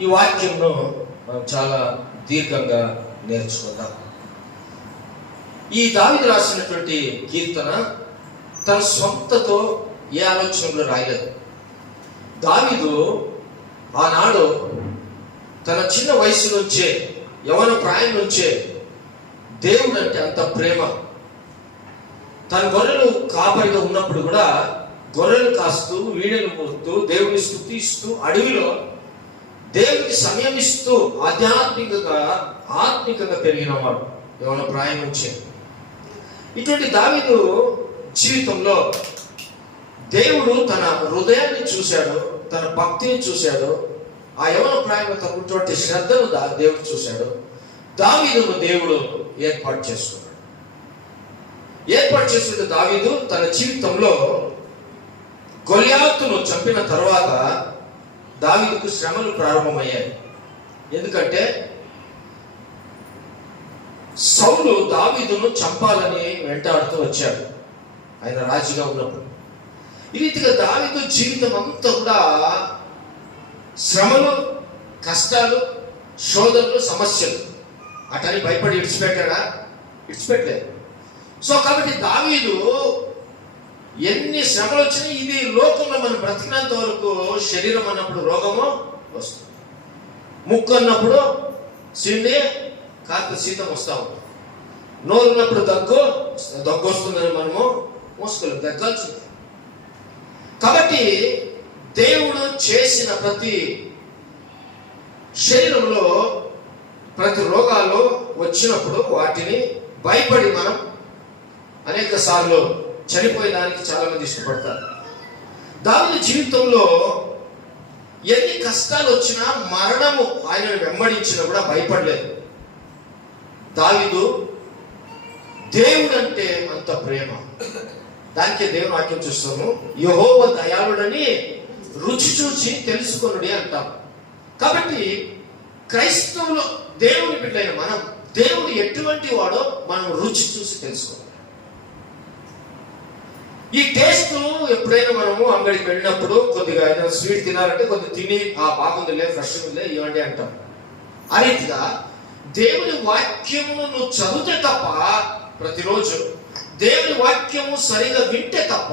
ఈ వాక్యంలో మనం చాలా దీర్ఘంగా నేర్చుకుందాం. ఈ దావీదు రాసినటువంటి కీర్తన తన సొంతతో ఏ ఆలోచనలో రాయలేదు. దావీదు ఆనాడు తన చిన్న వయసు నుంచే, యవన ప్రాయం నుంచే దేవుడు అంటే అంత ప్రేమ. తన గొర్రెలు కాపరిగా ఉన్నప్పుడు కూడా గొర్రెలు కాస్తూ, వీణలు మోస్తూ, దేవుని స్తుతిస్తూ, అడవిలో దేవునికి సమయం ఇస్తూ ఆత్మికంగా పెరిగినవాడు యవన ప్రాయం నుంచే. ఇటువంటి దావీదు జీవితంలో దేవుడు తన హృదయాన్ని చూశాడు, తన భక్తిని చూశాడు, ఆ యవన ప్రాయంలో తనటువంటి శ్రద్ధను దేవుడు చూశాడు. దావీదును దేవుడు ఏర్పాటు చేసుకున్నాడు. దావీదు తన జీవితంలో గొల్యాతును చంపిన తర్వాత దావీదుకు శ్రమలు ప్రారంభమయ్యాయి. ఎందుకంటే సౌలు దావీదును చంపాలని వెంటాడుతూ వచ్చాడు ఆయన రాజుగా ఉన్నప్పుడు. ఈ రీతిగా దావీదు జీవితం అంతా కూడా శ్రమలు, కష్టాలు, శోధనలు, సమస్యలు. అటని భయపడి విడిచిపెట్టాడా? విడిచిపెట్టలేదు. సో కాబట్టి దావీదు ఎన్ని శ్రమలు వచ్చినా, ఇది లోకంలో మనం బ్రతికినంత వరకు శరీరం అన్నప్పుడు రోగము వస్తుంది, ముక్కు అన్నప్పుడు సిండి కాస్త శీతం వస్తూ ఉంటుంది, నోరు ఉన్నప్పుడు దగ్గు వస్తుందని మనము మోసుకోలేము, దగ్గాల్సింది. కాబట్టి దేవుడు చేసిన ప్రతి శరీరంలో ప్రతి రోగాలు వచ్చినప్పుడు వాటిని భయపడి మనం అనేక సార్లు చనిపోయేదానికి చాలా మంది ఇష్టపడతారు. దావీదు జీవితంలో ఎన్ని కష్టాలు వచ్చినా, మరణము ఆయనను వెంబడించినా కూడా భయపడలేదు. దావీదు దేవుడు అంటే అంత ప్రేమ. దానికే దేవుని వాక్యం చూస్తాము, యెహోవా దయాళుడని రుచి చూచి తెలుసుకొనుడి అంటాం. కాబట్టి క్రైస్తవులు, దేవుని బిడ్డలైన మనం దేవుడు ఎటువంటి వాడో మనం రుచి చూసి తెలుసుకోవాలి. ఈ టేస్ట్ ఎప్పుడైనా మనము అంగడికి వెళ్ళినప్పుడు కొద్దిగా ఏదైనా స్వీట్ తినాలంటే కొద్దిగా తిని బాగుందిలే, ఫ్రెష్ ఉందిలే, ఇవ్వండి అంటాం. ఆ రీతిగా దేవుని వాక్యమును నువ్వు చదివితే తప్ప, ప్రతిరోజు దేవుని వాక్యము సరిగా వింటే తప్ప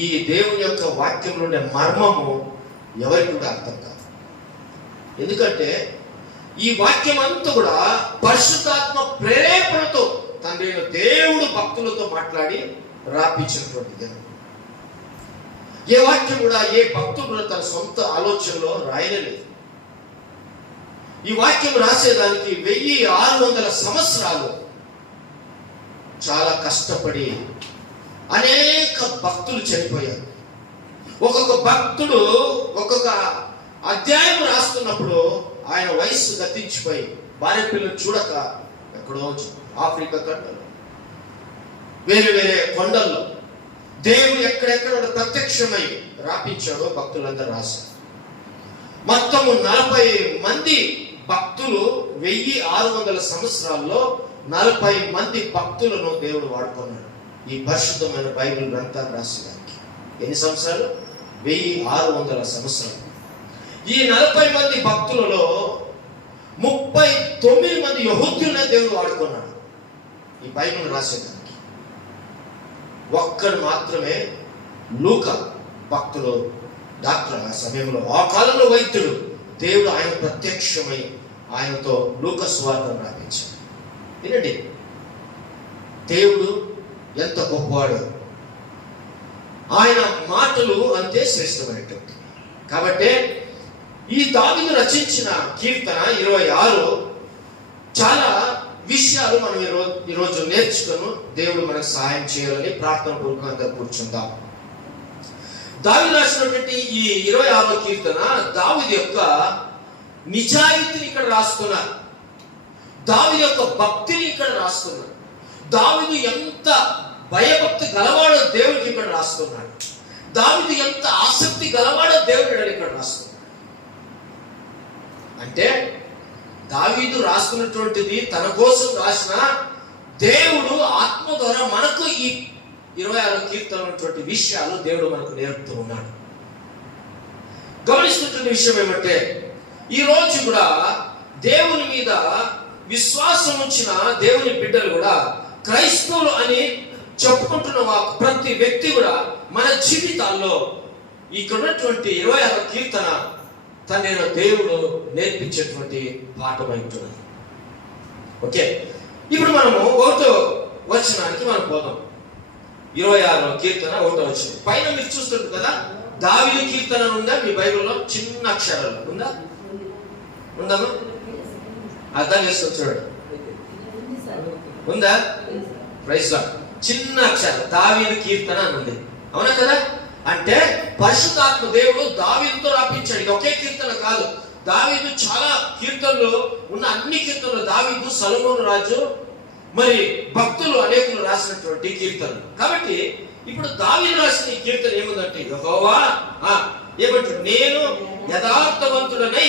ఈ దేవుని యొక్క వాక్యంలో ఉండే మర్మము ఎవరికి కూడా అర్థం కాదు. ఎందుకంటే ఈ వాక్యం అంతా కూడా పరిశుద్ధాత్మ ప్రేరేపణతో తండ్రి దేవుడు భక్తులతో మాట్లాడి రాపించినటువంటిది. ఏ వాక్యం కూడా ఏ భక్తుడు కూడా తన సొంత ఆలోచనలో రాయలేదు. ఈ వాక్యం రాసేదానికి 1600 సంవత్సరాలు చాలా కష్టపడి అనేక భక్తులు చనిపోయారు. ఒక్కొక్క భక్తుడు ఒక్కొక్క అధ్యాయం రాస్తున్నప్పుడు ఆయన వయస్సు గతించిపోయి భార్య పిల్లలు చూడక ఎక్కడో ఆఫ్రికా ఖండంలో, వేరే వేరే కొండల్లో దేవుడు ఎక్కడెక్కడ ప్రత్యక్షమై రాపించాడో భక్తులందరూ రాశారు. మొత్తము 40 మంది భక్తులు, 1600 సంవత్సరాల్లో 40 మంది భక్తులను దేవుడు వాడుకున్నాడు ఈ పరిశుద్ధమైన బైబిల్ గ్రంథాన్ని రాసేదానికి. ఎన్ని సంవత్సరాలు? 1600 సంవత్సరాలు. ఈ 40 మంది భక్తులలో 39 మంది యెహూద్యులనే దేవుడు వాడుకున్నాడు ఈ బైబిల్ రాసేదానికి. ఒక్కడు మాత్రమే లూకా భక్తులు, డాక్టర్. ఆ సమయంలో, ఆ కాలంలో వైద్యుడు, దేవుడు ఆయన ప్రత్యక్షమై ఆయనతో లూకా సువార్తను రాపించాడు. వినండి, దేవుడు ఎంత గొప్పవాడు, ఆయన మాటలు అంతే శ్రేష్టమైనటువంటి. కాబట్టి ఈ దావీదు రచించిన కీర్తన 26 చాలా విషయాలు మనం ఈరోజు నేర్చుకుని దేవుడు మనకు సహాయం చేయాలని ప్రార్థన పూర్వకంగా కూర్చుందాం. దావీదు రాసినటువంటి ఈ 26వ కీర్తన దావీదు యొక్క నిజాయితీని ఇక్కడ రాస్తున్నారు, దావీదు యొక్క భక్తిని ఇక్కడ రాస్తున్నారు, దావీదు ఎంత భయభక్తి గలవాడో దేవుడికి ఇక్కడ రాస్తున్నాడు, దావీదు ఎంత ఆసక్తి గలవాడో దేవుడు ఇక్కడ రాస్తున్నాడు. అంటే దావీదు రాస్తున్నటువంటిది తన కోసం రాసిన, దేవుడు ఆత్మ ద్వారా మనకు ఈ 26వ కీర్తనటువంటి విషయాలు దేవుడు మనకు నేర్పుతూ ఉన్నాడు. గమనిస్తున్న విషయం ఏమంటే, ఈ రోజు కూడా దేవుని మీద విశ్వాసం ఉంచిన దేవుని బిడ్డలు కూడా క్రైస్తవులు అని చెప్పుకుంటున్న ప్రతి వ్యక్తి కూడా మన జీవితాల్లో ఇక్కడ ఉన్నటువంటి 26వ కీర్తన తనైన దేవుడు నేర్పించేటువంటి పాఠమై ఉంటున్నది. ఓకే, ఇప్పుడు మనము 1వ వచనానికి మనం పోదాం. 26వ కీర్తన 1వ వచనం పైన మీరు చూస్తుంది కదా, దావీదు కీర్తన ఉందా మీ బైబిల్లో? చిన్న అక్షరాలు ఉందా? ఉందమ్మా, అర్థం చేసుకొని చూడండి. ఉందా? Praise Lord. చిన్న అక్షరం దావీదు కీర్తన అని ఉంది, అవునా కదా? అంటే పరిశుద్ధాత్మ దేవుడు దావీదుతో రాపించాడు. ఇది ఒకే కీర్తన కాదు, దావీదు చాలా కీర్తనలు ఉన్న అన్ని కీర్తనలు దావీదు, సొలొమోను రాజు, మరి భక్తులు అనేకులు రాసినటువంటి కీర్తనలు. కాబట్టి ఇప్పుడు దావీదు రాసిన ఈ కీర్తన ఏముందంటే, యెహోవా ఏమంటాడు, నేను యథార్థవంతుడనై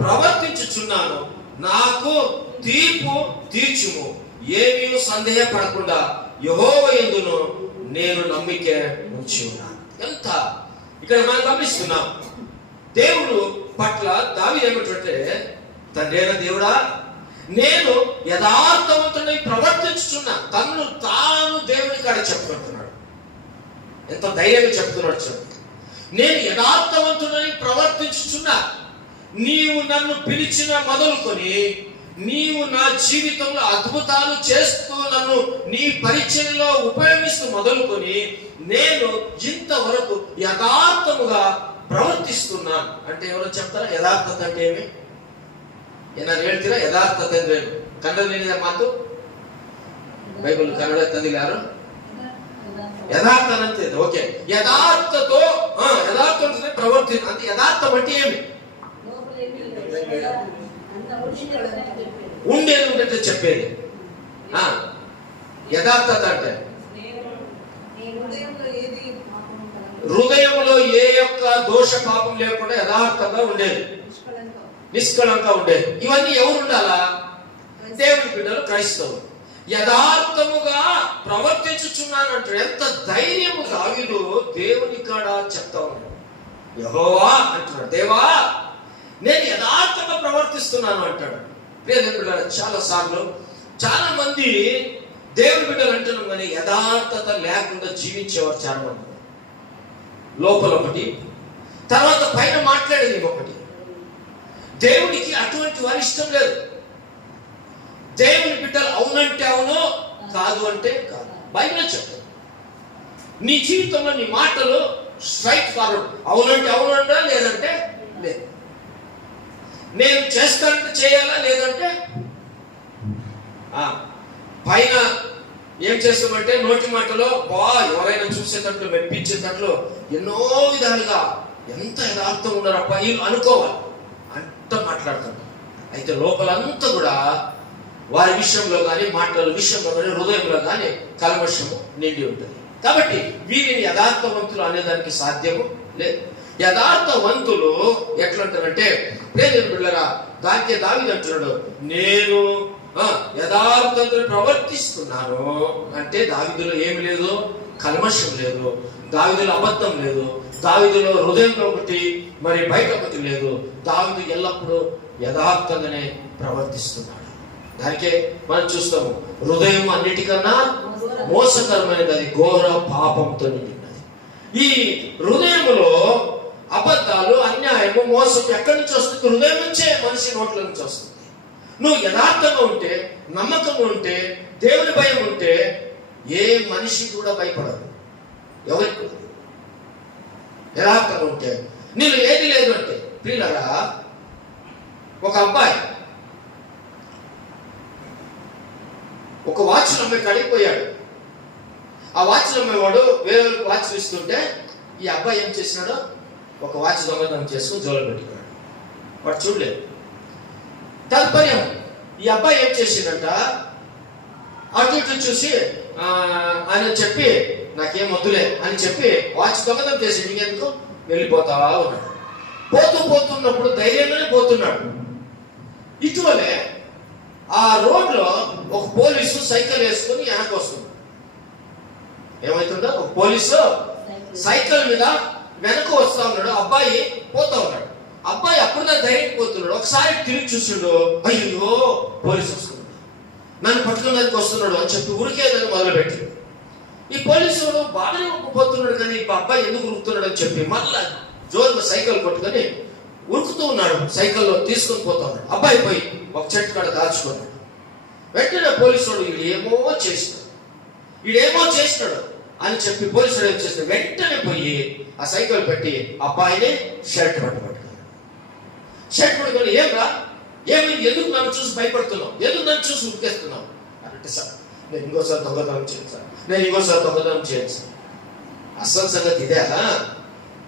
ప్రవర్తించుచున్నాను, నాకు తీర్పు తీర్చుము, ఏమీ సందేహపడకుండా యెహోవా యందును నేను నమ్మిక ఉంచి ఉన్నాను. ఎంత ఇక్కడ మనం గమనిస్తున్నాం, దేవుడు పట్ల దావీదు ఏమంటే, తండ్రైన దేవుడా నేను యథార్థవంతుడై ప్రవర్తించుచున్నా, తన్ను తాను దేవుని కాడ చెప్పుకుంటున్నాడు. ఎంత ధైర్యంగా చెప్తున్నాడు చూడండి. నేను యథార్థవంతుడై ప్రవర్తించుచున్నా, నీవు నన్ను పిలిచిన మొదలుకొని నీవు నా జీవితంలో అద్భుతాలు చేస్తూ నన్ను నీ పరిచయంలో ఉపయోగిస్తూ మొదలుకొని నేను ఇంతవరకు యథార్థముగా ప్రవర్తిస్తున్నాను. అంటే ఎవరో చెప్తారా యథార్థత అంటే ఏమి? ಏನಾರು ಹೇಳ್ತೀರಾ? ಯಥಾರ್ಥತೆ ಅಂದ್ರೆ ಕನ್ನಡದಲ್ಲಿದೆ ಮಾತು, ಬೈಬಲ್ ಕನ್ನಡ ತಂದಿಲ್ಲ ಯಾರು? యథార్థ అంతే. ఓకే, యథార్థతో యథార్థ అంటే ప్రవర్తి అంటే యథార్థం అంటే ఏమి? ఉండేది ఉండేది చెప్పేది. యథార్థత అంటే హృదయంలో ఏ యొక్క దోష పాపం లేకుండా యథార్థంగా ఉండేది, నిష్కళంగా ఉండేది. ఇవన్నీ ఎవరు ఉండాలా? దేవుని బిడ్డలు, క్రైస్తవులు. యథార్థముగా ప్రవర్తించుచున్నాను అంటాడు. ఎంత ధైర్యము దావీదు దేవుని కాడ చెప్తా ఉన్నాడు. యెహోవా అంటున్నాడు, దేవా నేను యథార్థంగా ప్రవర్తిస్తున్నాను అంటాడు. దేవుని బిడ్డలు, చాలా సార్లు చాలా మంది దేవుని బిడ్డలు అంటున్నాం కానీ యథార్థత లేకుండా జీవించేవారు చాలా మంది. లోపల ఒకటి, తర్వాత పైన మాట్లాడేది ఒకటి. దేవునికి అటువంటి వారి ఇష్టం లేదు. దేవుని బిడ్డలు అవునంటే అవును, కాదు అంటే కాదు. బైబిల్ చెప్తాడు, నీ జీవితంలో నీ మాటలు స్ట్రైట్ ఫార్వర్డ్, అవునంటే అవునంటా, లేదంటే లేదు. నేను చేస్తానంటే చేయాలా, లేదంటే పైన ఏం చేస్తామంటే నోటి మాటలో ఎవరైనా చూసేటట్లు మెప్పించేటట్లు ఎన్నో విధాలుగా ఎంత యథార్థం ఉన్నారప్ప వీళ్ళు అనుకోవాలి అంత మాట్లాడుతారు. అయితే లోపలంతా కూడా వారి విషయంలో కానీ మాటల విషయంలో కానీ హృదయంలో కానీ కల్మషము నిండి ఉంటుంది. కాబట్టి వీరిని యథార్థవంతులు అనేదానికి సాధ్యము లేదు. యథార్థవంతులు ఎట్లంటారంటే, దేవుని బిడ్డలారా, దానికే దావీదు అంటున్నాడు, నేను యథార్థంతో ప్రవర్తిస్తున్నాను అంటే దావీదులో ఏమి లేదు, కల్మషం లేదు, దావీదులో అబద్ధం లేదు, దావీదులో హృదయంలో ఒకటి మరి బయట ఒకటి లేదు. దావీదు ఎల్లప్పుడూ యథార్థంగానే ప్రవర్తిస్తున్నాడు. దానికే మనం చూస్తాము, హృదయం అన్నిటికన్నా మోసకరమైనది, అది ఘోర పాపంతో నిండినది. ఈ హృదయంలో అబద్ధాలు, అన్యాయము, మోసం ఎక్కడి నుంచి వస్తుంది? హృదయం నుంచే మనిషి నోట్ల నుంచి వస్తుంది. నువ్వు యథార్థంగా ఉంటే, నమ్మకంగా ఉంటే, దేవుని భయం ఉంటే ఏ మనిషి కూడా భయపడదు. ఎవరికి యథార్థంగా ఉంటే నీళ్ళు ఏది లేదు అంటే, ప్రియులారా, ఒక అబ్బాయి ఒక వాచ్లు అమ్మాయి కడిగిపోయాడు. ఆ వాచ్లు అమ్మేవాడు వేరే వాచ్లు ఇస్తుంటే ఈ అబ్బాయి ఏం చేసినాడు, ఒక వాచ్ దొంగతనం చేసుకుని జోలు పెట్టుకున్నాడు. వాడు చూడలేదు. తదుపరి ఈ అబ్బాయి ఏం చేసిందంట, అటు ఇటు చూసి అని చెప్పి నాకేం వద్దులే అని చెప్పి వాచ్ దొంగతనం చేసి ఇంకెందుకు వెళ్ళిపోతావా ఉన్నాడు. పోతున్నప్పుడు ధైర్యంగానే పోతున్నాడు. ఇటీవలే ఆ రోడ్లో ఒక పోలీసు సైకిల్ వేసుకుని వెనక్కి వస్తుంది. ఏమైతుందో, ఒక పోలీసు సైకిల్ మీద వెనక వస్తా ఉన్నాడు, అబ్బాయి పోతా ఉన్నాడు. అబ్బాయి అప్పుడుదా ధైర్యం పోతే వెళ్ళిపోతున్నాడు. ఒకసారి తిరిగి చూసిండు, అయ్యో పోలీసు వస్తున్నాడు, నన్ను పట్టుకునేందుకు వస్తున్నాడు అని చెప్పి ఉరికేదని మొదలుపెట్టాడు. ఈ పోలీసుడు బాగానే పోతున్నాడు కానీ ఈ అబ్బాయి ఎందుకు ఉరుకుతున్నాడు అని చెప్పి మళ్ళా జోరుగా సైకిల్ కొట్టుకొని ఉరుకుతూ ఉన్నాడు. సైకిల్లో తీసుకొని పోతా ఉన్నాడు. అబ్బాయి పోయి ఒక చెట్టు కాడ దాచుకున్నాడు. వెంటనే పోలీసుడు వీడేమో చేసినాడు అని చెప్పి పోలీసుడు ఏం చేస్తాడు, వెంటనే పోయి ఆ సైకిల్ పెట్టి అబ్బాయిని షర్ట్ పట్టుకున్నాడు. షర్ట్ పట్టుకొని ఏమి ఎందుకు నన్ను చూసి భయపడుతున్నావు, ఎందుకు నన్ను చూసి ఉరికేస్తున్నావు అంటే, సార్ నేను ఇంకోసారి దొంగతనం చేయను సార్, నేను ఇంకోసారి దొంగతనం చేయను సార్. అసలు సంగతి ఇదే,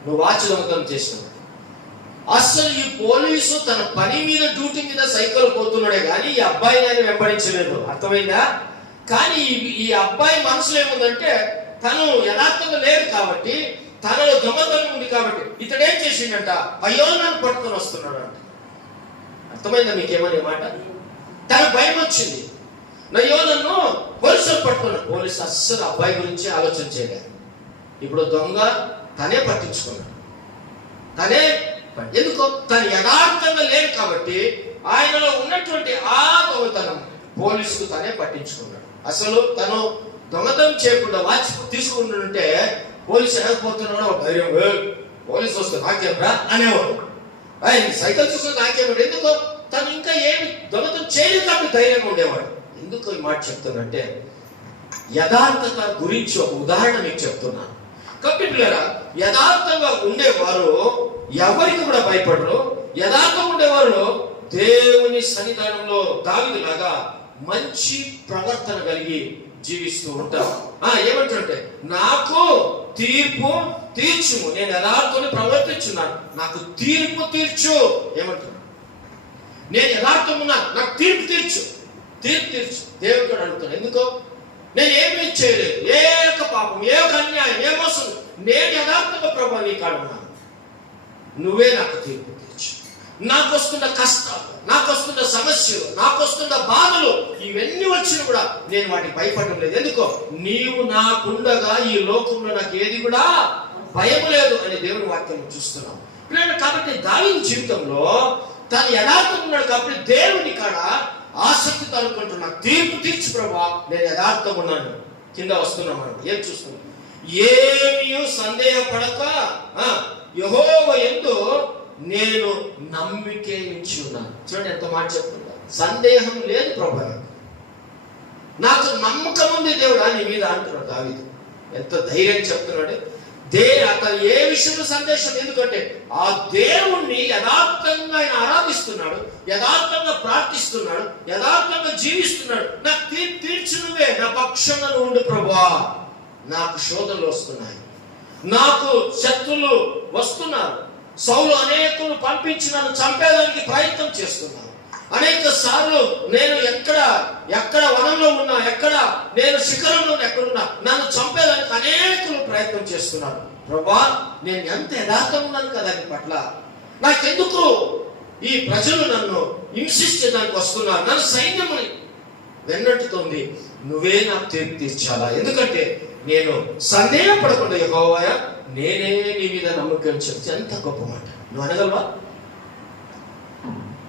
నువ్వు వాచ్ దొంగతనం చేసినావు. అసలు ఈ పోలీసు తన పని మీద డ్యూటీ మీద సైకిల్ పోతున్నాడే కానీ ఈ అబ్బాయిని ఆయన వెంబడించలేదు. అర్థమైందా? కానీ ఈ అబ్బాయి మనసులో ఏముందంటే తను యథార్థంగా లేదు కాబట్టి, తనలో దొంగతనం ఉంది కాబట్టి ఇతడేం చేసిండంట, అయ్యో నన్ను పట్టుకొని వస్తున్నాడు అంట. అర్థమైందా మీకేమనే మాట? తనకు భయం వచ్చింది, అయ్యో నన్ను పోలీసులు పట్టుకున్నాడు. పోలీసు అస్సలు అబ్బాయి గురించి ఆలోచన చేయలేదు. ఇప్పుడు దొంగ తనే పట్టించుకున్నాడు. ఎందుకో తను యథార్థంగా లేదు కాబట్టి ఆయనలో ఉన్నటువంటి ఆ దొంగతనం పోలీసుకు తనే పట్టించుకున్నాడు. అసలు తను దొంగతనం చేయకుండా వాచ్ తీసుకుంటుంటే పోలీసు ఎడకపోతున్నాడు ధైర్యం, పోలీసు వస్తే నాకేమరా అనేవాడు. ఆయన సైకిల్ చూసుకుని నాకేవాడు. ఎందుకో తను ఇంకా ఏమి దొంగతనం చేయలేదు కాబట్టి ధైర్యంగా ఉండేవాడు. ఎందుకు ఈ మాట చెప్తానంటే యథార్థత గురించి ఒక ఉదాహరణ మీకు చెప్తున్నాను. కాబట్టి పిల్లరా, యథార్థంగా ఉండేవారు ఎవరికి కూడా భయపడరు. యథార్థంగా ఉండేవారు దేవుని సన్నిధానంలో దావీదులాగా మంచి ప్రవర్తన కలిగి జీవిస్తూ ఉంటారు. ఏమంటారంటే, నాకు తీర్పు తీర్చుము, నేను యథార్థంగా ప్రవర్తించున్నాను, నాకు తీర్పు తీర్చు. ఏమంటారు? నేను యథార్థం ఉన్నాను, నాకు తీర్పు తీర్చు. దేవుడు అడుగుతాడు. ఎందుకో నేను ఏమీ చేయలేదు, ఏ యొక్క పాపం, ఏ యొక్క అన్యాయం, ఏ మోసం, నేను యథార్థంగా ప్రభు నీ కాడ ఉన్నాను, నువ్వే నాకు తీర్పు తీర్చు. నాకు వస్తున్న కష్టాలు, నాకు వస్తున్న సమస్యలు, నాకు వస్తున్న బాధలు, ఇవన్నీ వచ్చినా కూడా నేను వాటికి భయపడడం లేదు. ఎందుకో నీవు నాకుండగా ఈ లోకంలో నాకు ఏది కూడా భయం లేదు అని దేవుని వాక్యం చూస్తున్నాం. కాబట్టి దావీదు జీవితంలో తను యథార్థంగా ఉన్నాడు కాబట్టి దేవుని కాడ ఆసక్తితో అనుకుంటున్నా, తీర్పు తీర్చు ప్రభా, నేను యథార్థంగా ఉన్నాను. కింద వస్తున్నాం మనం ఏం చూస్తున్నాం, ఏమీ సందేహపడక యెహోవా యందు నేను నమ్మిక ఉంచి ఉన్నాను. చూడండి ఎంత మాట చెప్తున్నా, సందేహం లేదు ప్రభా, నాకు నమ్మకం ఉంది దేవుడా నీ మీద అంటున్నాడు దావీదు. ఎంత ధైర్యం చెప్తున్నాడు. అతను ఏ విషయంలో సందేశం, ఎందుకంటే ఆ దేవుణ్ణి యథార్థంగా ఆయన ఆరాధిస్తున్నాడు, యథార్థంగా ప్రార్థిస్తున్నాడు, యథార్థంగా జీవిస్తున్నాడు. నాకు తీర్చు నువ్వే, నా పక్షంగా ఉండు ప్రభువా. నాకు శోధనలు వస్తున్నాయి, నాకు శత్రులు వస్తున్నారు, సౌలు అనేకులు పంపించి నన్ను చంపేదానికి ప్రయత్నం చేస్తున్నారు. అనేక సార్లు నేను ఎక్కడ వనంలో ఉన్నా, ఎక్కడ నేను శిఖరంలో ఎక్కడున్నా నన్ను చంపేదానికి అనేకులు ప్రయత్నం చేస్తున్నారు. ప్రభా, నేను ఎంత యథార్థంగా ఉన్నాను కదా దాని పట్ల, నాకెందుకు ఈ ప్రజలు నన్ను హింసించడానికి వస్తున్నారు, నన్ను సైన్యముని వెన్నట్టుతోంది, నువ్వే నాకు తీర్పు తీర్చాలా. ఎందుకంటే నేను సందేహపడకుండా యెహోవా నేనే నీ మీద నమ్మకం చెప్తే ఎంత గొప్ప మాట. నువ్వు అనగలవా?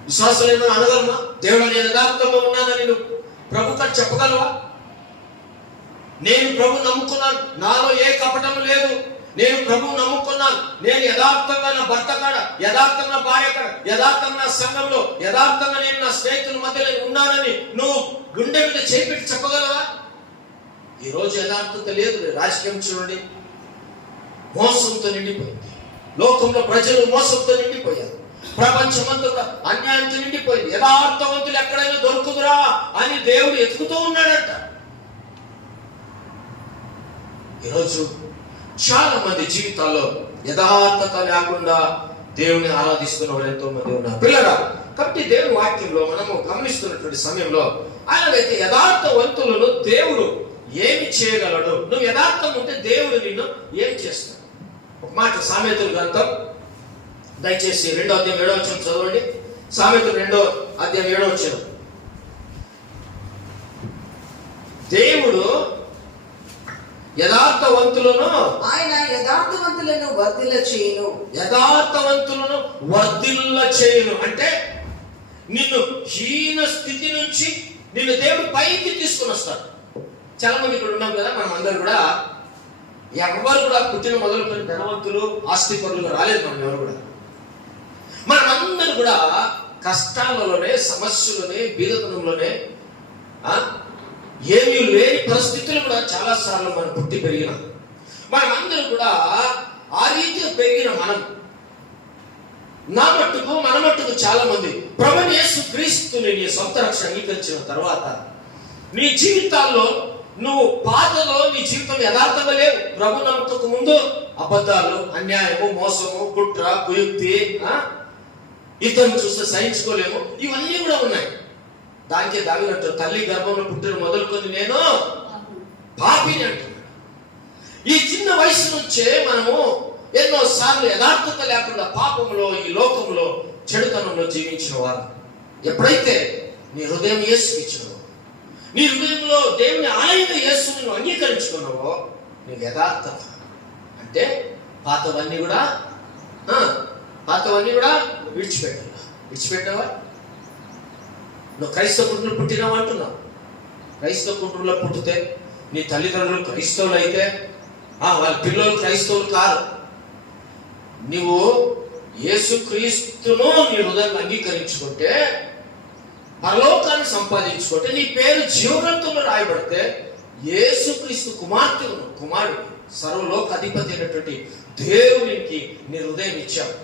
విశ్వాసం ఏమో అనగలవా? దేవుడు నేను యథార్థంగా ఉన్నానని నువ్వు ప్రభుత్వం చెప్పగలవా? నేను ప్రభు నమ్ముకున్నాను, నాలో ఏ కపటము లేదు, నేను ప్రభువు నమ్ముకున్నాను, నేను యథార్థంగా నా భర్త కాడ, యథార్థంగా భార్య కాడ, యథార్థంగా నా సంఘంలో, యథార్థంగా నేను నా స్నేహితుల మధ్యలో ఉన్నానని నువ్వు గుండె మీద చేపెట్టి చెప్పగలవా? ఈరోజు యథార్థత లేదు. రాజకీయం చూడండి, మోసంతో నిండిపోయింది. లోకంలో ప్రజలు మోసంతో నిండిపోయారు. ప్రపంచమంతా అన్యాయంతో నిండిపోయింది. యథార్థవంతులు ఎక్కడైనా దొరుకుదురా అని దేవుడు ఎతుకుతూ ఉన్నాడంట. ఈరోజు చాలా మంది జీవితాల్లో యథార్థత లేకుండా దేవుని ఆరాధిస్తున్న వారు ఎంతో మంది ఉన్నారు పిల్లరా. కాబట్టి దేవుని వాక్యంలో మనము గమనిస్తున్నటువంటి సమయంలో ఆయనైతే యథార్థవంతులను దేవుడు ఏమి చేయగలడు, నువ్వు యథార్థం ఉంటే దేవుడు నిన్ను ఏం చేస్తాడు. ఒక మాట సామెతల గ్రంథం దయచేసి 2వ అధ్యాయం 7వ వచనం చదవండి. సామెతలు 2వ అధ్యాయం 7వ వచనం. దేవుడు యథార్థవంతులను ఆయన యథార్థవంతులను వర్ధిల్ల చేయును. యథార్థవంతులను వర్ధిల్ల చేయును అంటే నిన్ను హీన స్థితి నుంచి నిన్ను దేవుడు పైకి తీసుకుని వస్తాడు. చాలా మంది ఇక్కడ ఉన్నాం కదా, మనం అందరూ కూడా ఎవరు కూడా పుట్టిన మొదలుకొని ధనవంతులు ఆస్తిపరులుగా రాలేదు. మనం ఎవరు కూడా మనమందరూ కూడా కష్టాలలోనే, సమస్యలోనే, బీదతనంలోనే, ఏమీ లేని పరిస్థితులు కూడా చాలా సార్లు మనం పుట్టి పెరిగిన మనమందరూ కూడా ఆ రీతిలో పెరిగిన మనం మన మట్టుకు చాలా మంది ప్రభువైన యేసు క్రీస్తుని నీ సొంత రక్షణ అంగీకరించిన తర్వాత నీ జీవితాల్లో నువ్వు పాతలో నీ జీవితం యథార్థంగా లేవు. ప్రభు నమ్మకకు ముందు అబద్ధాలు, అన్యాయము, మోసము, కుట్ర, కుయుక్తి, ఇతరులను చూస్తే సహించుకోలేము, ఇవన్నీ కూడా ఉన్నాయి. దానికే దావిదంటారు, తల్లి గర్భంలో పుట్టిన మొదలుకొని నేను పాపిని అంటున్నాడు. ఈ చిన్న వయసు నుంచే మనము ఎన్నో సార్లు యథార్థత లేకుండా పాపంలో, ఈ లోకంలో, చెడుతనంలో జీవించిన వారు. ఎప్పుడైతే నీ హృదయం యేసుకి ఇచ్చినవో, నీ హృదయంలో దేవుని ఆయన యేసుని నువ్వు అంగీకరించుకున్నావో, నీకు యథార్థత అంటే పాతవన్నీ కూడా విడిచిపెట్టావా? నువ్వు క్రైస్తవ కుటుంబంలో పుట్టినావు అంటున్నావు. క్రైస్తవ కుటుంబంలో పుట్టితే నీ తల్లిదండ్రులు క్రైస్తవులు అయితే వాళ్ళ పిల్లలు క్రైస్తవులు కాదు. నువ్వు యేసుక్రీస్తును నీ హృదయం అంగీకరించుకుంటే, పరలోకాన్ని సంపాదించుకుంటే, నీ పేరు జీవగ్రంథంలో రాయబడితే యేసుక్రీస్తు కుమారుడు సర్వలోక అధిపతి అయినటువంటి దేవునికి నీ హృదయం ఇచ్చావు.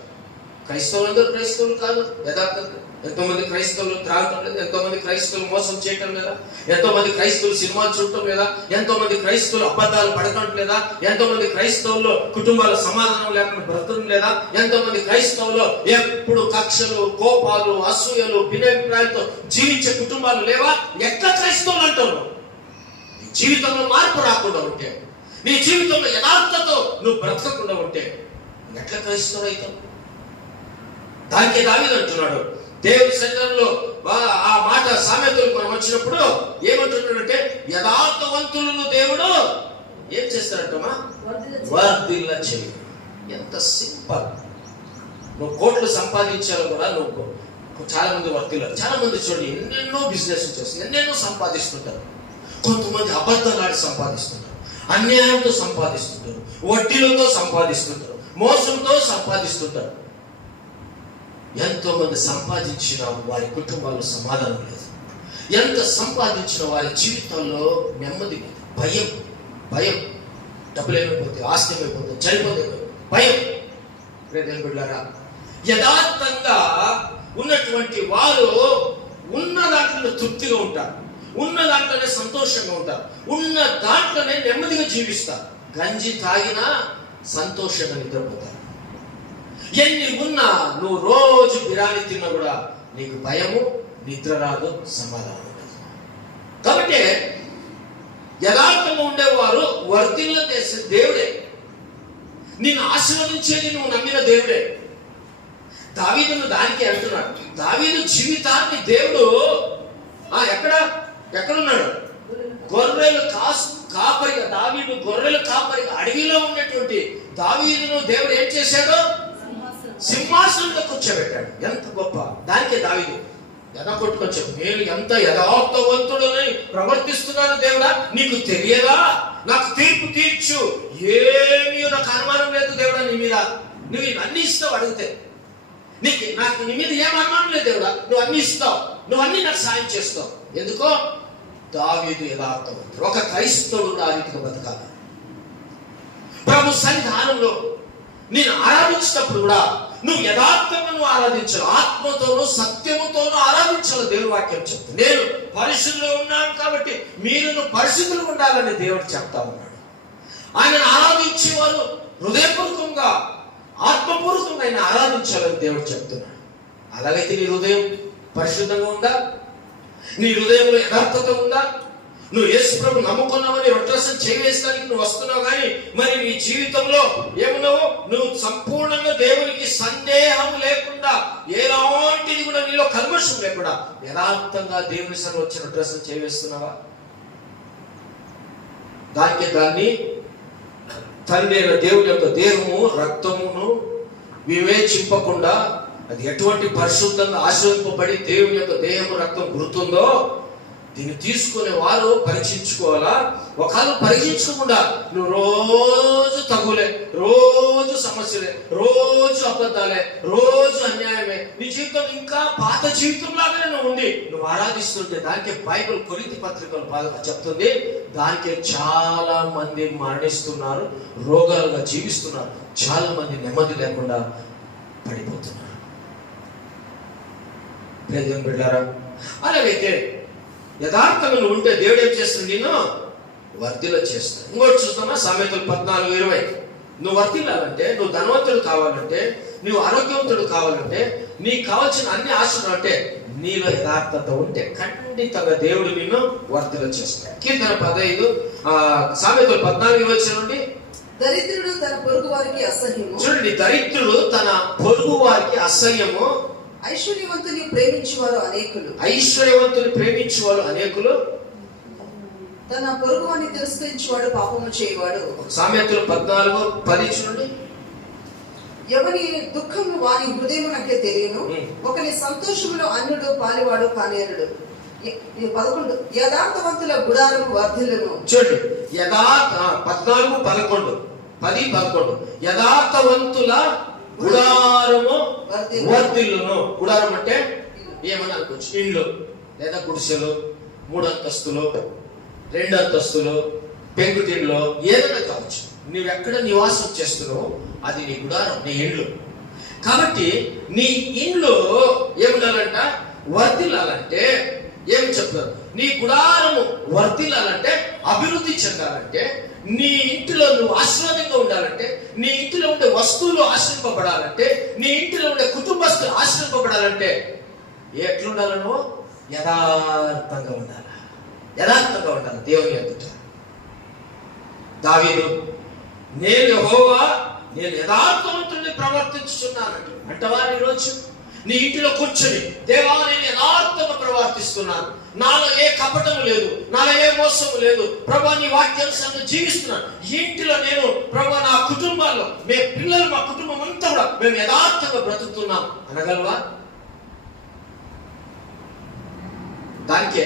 క్రైస్తవులందరూ క్రైస్తవులు కాదు. యథార్థంగా ఎంతో మంది క్రైస్తవులు త్రాగటం లేదా, ఎంతో మంది క్రైస్తవులు మోసం చేయటం లేదా, ఎంతో మంది క్రైస్తవులు సినిమాలు చూడటం లేదా, ఎంతో మంది క్రైస్తవులు అబద్ధాలు పడటం లేదా, ఎంతో మంది క్రైస్తవుల్లో కుటుంబాల సమాధానం లేకుండా బ్రతకడం లేదా, ఎంతో మంది క్రైస్తవులు ఎప్పుడు కక్షలు, కోపాలు, అసూయలు, భిన్నాభిప్రాయాలతో జీవించే కుటుంబాలు లేవా? ఎట్లా క్రైస్తవులు అంటావు? నీ జీవితంలో మార్పు రాకుండా ఉంటే, నీ జీవితంలో యథార్థతో నువ్వు బ్రతకకుండా ఉంటే ఎట్లా క్రైస్తవులు అవుతావు? దానికి దావీదు అంటున్నాడు, దేవుని సన్నిధిలో ఆ మాట సామెతలకు మనం వచ్చినప్పుడు ఏమంటున్నాడంటే, యథార్థవంతులను దేవుడు ఏం చేస్తాడంటమ్మా? వర్ధిల్ల చేయును. ఎంత సింపుల్. నువ్వు కోట్లు సంపాదించాలో కూడా నువ్వు చాలా మంది వర్ధిల్లారు. చాలా మంది చూడండి ఎన్నెన్నో బిజినెస్ చేస్తారు, ఎన్నెన్నో సంపాదిస్తుంటారు. కొంతమంది అబద్ధాలు ఆడి సంపాదిస్తుంటారు, అన్యాయంతో సంపాదిస్తుంటారు, వడ్డీలతో సంపాదిస్తుంటారు, మోసంతో సంపాదిస్తుంటారు. ఎంతో మంది సంపాదించిన వారి కుటుంబాల్లో సమాధానం లేదు. ఎంత సంపాదించిన వారి జీవితాల్లో నెమ్మది లేదు. భయం డబ్బులు ఏమైపోతే, ఆస్తి ఏమైపోతే, చనిపోతే భయం. బిడ్డలారా, యథార్థంగా ఉన్నటువంటి వారు ఉన్న దాంట్లో తృప్తిగా ఉంటారు, ఉన్న దాంట్లోనే సంతోషంగా ఉంటారు, ఉన్న దాంట్లోనే నెమ్మదిగా జీవిస్తారు. గంజి తాగినా సంతోషంగా నిద్రపోతారు. ఎన్ని ఉన్నా నువ్వు రోజు బిర్యానీ తిన్నా కూడా నీకు భయము, నిద్ర రాదు, సమాధానం ఉండదు. కాబట్టి యథార్థంగా ఉండేవారు వర్ధిల్ల చేసే దేవుడే, నిన్ను ఆశీర్వదించేది నువ్వు నమ్మిన దేవుడే. దావీదును దానికి అంటున్నాడు. దావీదు జీవితాన్ని దేవుడు ఎక్కడున్నాడు? గొర్రెలు కాపరిగా, దావీదు గొర్రెలు కాపరిగా అడవిలో ఉన్నటువంటి దావీదును దేవుడు ఏం చేశాడు? సింహాసనంలో కూర్చోబెట్టాడు. ఎంత గొప్ప! దానికే దావీదు కొట్టుకొచ్చాడు, నేను ఎంత యథార్థవంతుడని ప్రవర్తిస్తున్నాను దేవుడా, నీకు తెలియదా? నాకు తీర్పు తీర్చు, ఏమీ నాకు అనుమానం లేదు దేవుడా నీ మీద. నువ్వు అన్ని ఇస్తావు అడిగితే, నాకు నీ మీద ఏం అనుమానం లేదు దేవుడా, నువ్వు అన్ని ఇస్తావు, నువ్వు అన్ని నాకు సాయం చేస్తావు. ఎందుకో దావీదు యథార్థవంతుడు. ఒక క్రైస్తవుడు ఆ రీతిగా బతకాలి. ప్రభు సన్నిధానంలో నేను ఆరాధించినప్పుడు కూడా నువ్వు యథార్థంగా నువ్వు ఆరాధించాలి, ఆత్మతోనూ సత్యముతోనూ ఆరాధించాలి. దేవుని వాక్యం చెప్తుంది, నేను పరిశుద్ధులు ఉన్నాను కాబట్టి మీరు పరిశుద్ధులు ఉండాలని దేవుడు చెప్తా ఉన్నాడు. ఆయనను ఆరాధించేవారు హృదయపూర్వకంగా, ఆత్మపూర్వకంగా ఆయన ఆరాధించాలని దేవుడు చెప్తున్నాడు. అలాగైతే నీ హృదయం పరిశుద్ధంగా ఉందా? నీ హృదయంలో యథార్థత ఉందా? నువ్వు యేసు ప్రభు నమ్ముకున్నావని రొట్టెసం చేయవేస్తానికి నువ్వు వస్తున్నావు, కానీ మరి నీ జీవితంలో ఏమున్నావు? నువ్వు సంపూర్ణంగా దేవునికి సందేహం లేకుండా, ఎలాంటిది కూడా నీలో కల్మషం లేకుండా యథార్థంగా దేవుని సన్నిధికి వచ్చి రొట్టెసం చేయవేస్తున్నావా? దాన్ని తండ్రి అయిన దేవుని యొక్క దేహము రక్తమును వివేచింపకుండా అది ఎటువంటి పరిశుద్ధంగా ఆశ్రయింపబడి దేవుని యొక్క దేహము రక్తం గుర్తుందో దీన్ని తీసుకునే వారు పరీక్షించుకోవాలా. ఒకవేళ పరీక్షించకుండా నువ్వు రోజు తగులే, రోజు సమస్యలే, రోజు అబద్ధాలే, రోజు అన్యాయమే, నీ జీవితం ఇంకా పాత జీవితంలాగానే నువ్వు ఉండి నువ్వు ఆరాధిస్తుంటే దానికి బైబిల్ కొరింథీ పత్రికలో చెప్తుంది, దానికి చాలా మంది మరణిస్తున్నారు, రోగాలుగా జీవిస్తున్నారు, చాలా మంది నెమ్మది లేకుండా పడిపోతున్నారు. ప్రియమైన బిడ్డలారా, అలాగైతే యథార్థంగా నువ్వు ఉంటే దేవుడు ఏం చేస్తాడు? నిన్ను వర్ధిల్ల చేస్తాడు. ఇంకోటి చూస్తామా, సామెతలు 14:20. నువ్వు వర్ధిల్లాలంటే, నువ్వు ధనవంతుడు కావాలంటే, నువ్వు ఆరోగ్యవంతుడు కావాలంటే, నీకు కావాల్సిన అన్ని ఆశలు అంటే నీలో యథార్థత ఉంటే ఖండితంగా దేవుడు నిన్ను వర్ధిల్ల చేస్తాడు. కీర్తన 15 సామెతలు 14 నుండి, దరిద్రుడు తన పొరుగు వారికి అసహ్యము. చూడండి, దరిద్రుడు తన పొరుగు వారికి అసహ్యము, ఐశ్వర్యవంతుని ప్రేమించువారు అనేకులు. ఐశ్వర్యవంతుని ప్రేమించువారు అనేకులు, తన పొరుగు వారిని తిరస్కరించువాడు పాపము చేయవాడు. సామెతలు 14:10 చూడండి, ఎవని దుఃఖము వాని హృదయమునకే తెలియను, ఒకని సంతోషములో అన్యుడు పాలివాడు కానేరుడు. 11 యథార్థవంతుల గుడారము వర్ధిల్లును. చూడండి, 14:11 యథార్థవంతుల గుడారము వర్ధిల్లును. గుడారం అంటే ఏమన్నా అనుకోవచ్చు, ఇళ్ళు లేదా గుడిసెలు, 3 అంతస్తులు, 2 అంతస్తులు, పెంకుటిండ్లో ఏదైనా కావచ్చు. నువ్వెక్కడ నివాసం చేస్తున్నావు అది నీ గుడారం, నీ ఇండ్లు. కాబట్టి నీ ఇండ్లు ఏముండాలంట? వర్ధిల్లాలంటే ఏం చెప్తారు? నీ గుడారము వర్ధిల్లాలంటే, అభివృద్ధి చెందాలంటే, నీ ఇంటిలో నువ్వు ఆశీర్వాదంగా ఉండాలంటే, నీ ఇంటిలో ఉండే వస్తువులు ఆశ్రయింపబడాలంటే, నీ ఇంటిలో ఉండే కుటుంబస్తులు ఆశ్రయింపబడాలంటే ఎట్లుండాలను? యథార్థంగా ఉండాలి, యథార్థంగా ఉండాలి దేవుని ఎదుట. దావీదు, నేను యెహోవా నేను యథార్థవంతుడిని ప్రవర్తించుచున్నానంట అంటవా? ఈరోజు నీ ఇంటిలో కూర్చొని, దేవా నేను యథార్థంగా ప్రవర్తిస్తున్నాను, నాలో ఏ కపటము లేదు, నాలో ఏ మోసము లేదు, ప్రభా నీ వాక్యానుసారంగా జీవిస్తున్నాను, ఇంటిలో నేను ప్రభా నా కుటుంబాల్లో మే పిల్లలు మా కుటుంబం అంతా కూడా మేము యథార్థంగా బ్రతుకుతున్నాం అనగలవా? దానికే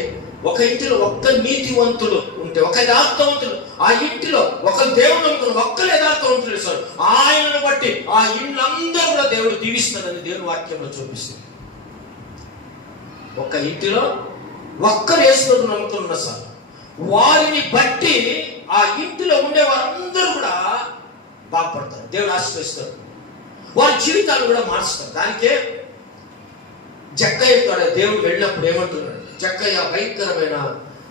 ఒక ఇంటిలో ఒక్క నీతివంతుడు ఉంటే, ఒక యథార్థవంతుడు, ఆ ఇంటిలో ఒక దేవుడు అనుకున్న ఒక్కరు యథార్థవంతుడు సార్, ఆయనను బట్టి ఆ ఇండ్లందరూ కూడా దేవుడు దీవిస్తాడని దేవుని వాక్యంలో చూపిస్తుంది. ఒక ఇంటిలో ఒక్కరు యేసును నమ్ముతున్న సార్, వారిని బట్టి ఆ ఇంటిలో ఉండే వారందరూ కూడా బాగుపడతారు, దేవుడు ఆశీర్వదిస్తాడు, వారి జీవితాలు కూడా మార్చుతారు. దానికే జక్కయ్య దేవుడు వెళ్ళినప్పుడు ఏమంటున్నాడు? జక్కయ్య భయంకరమైన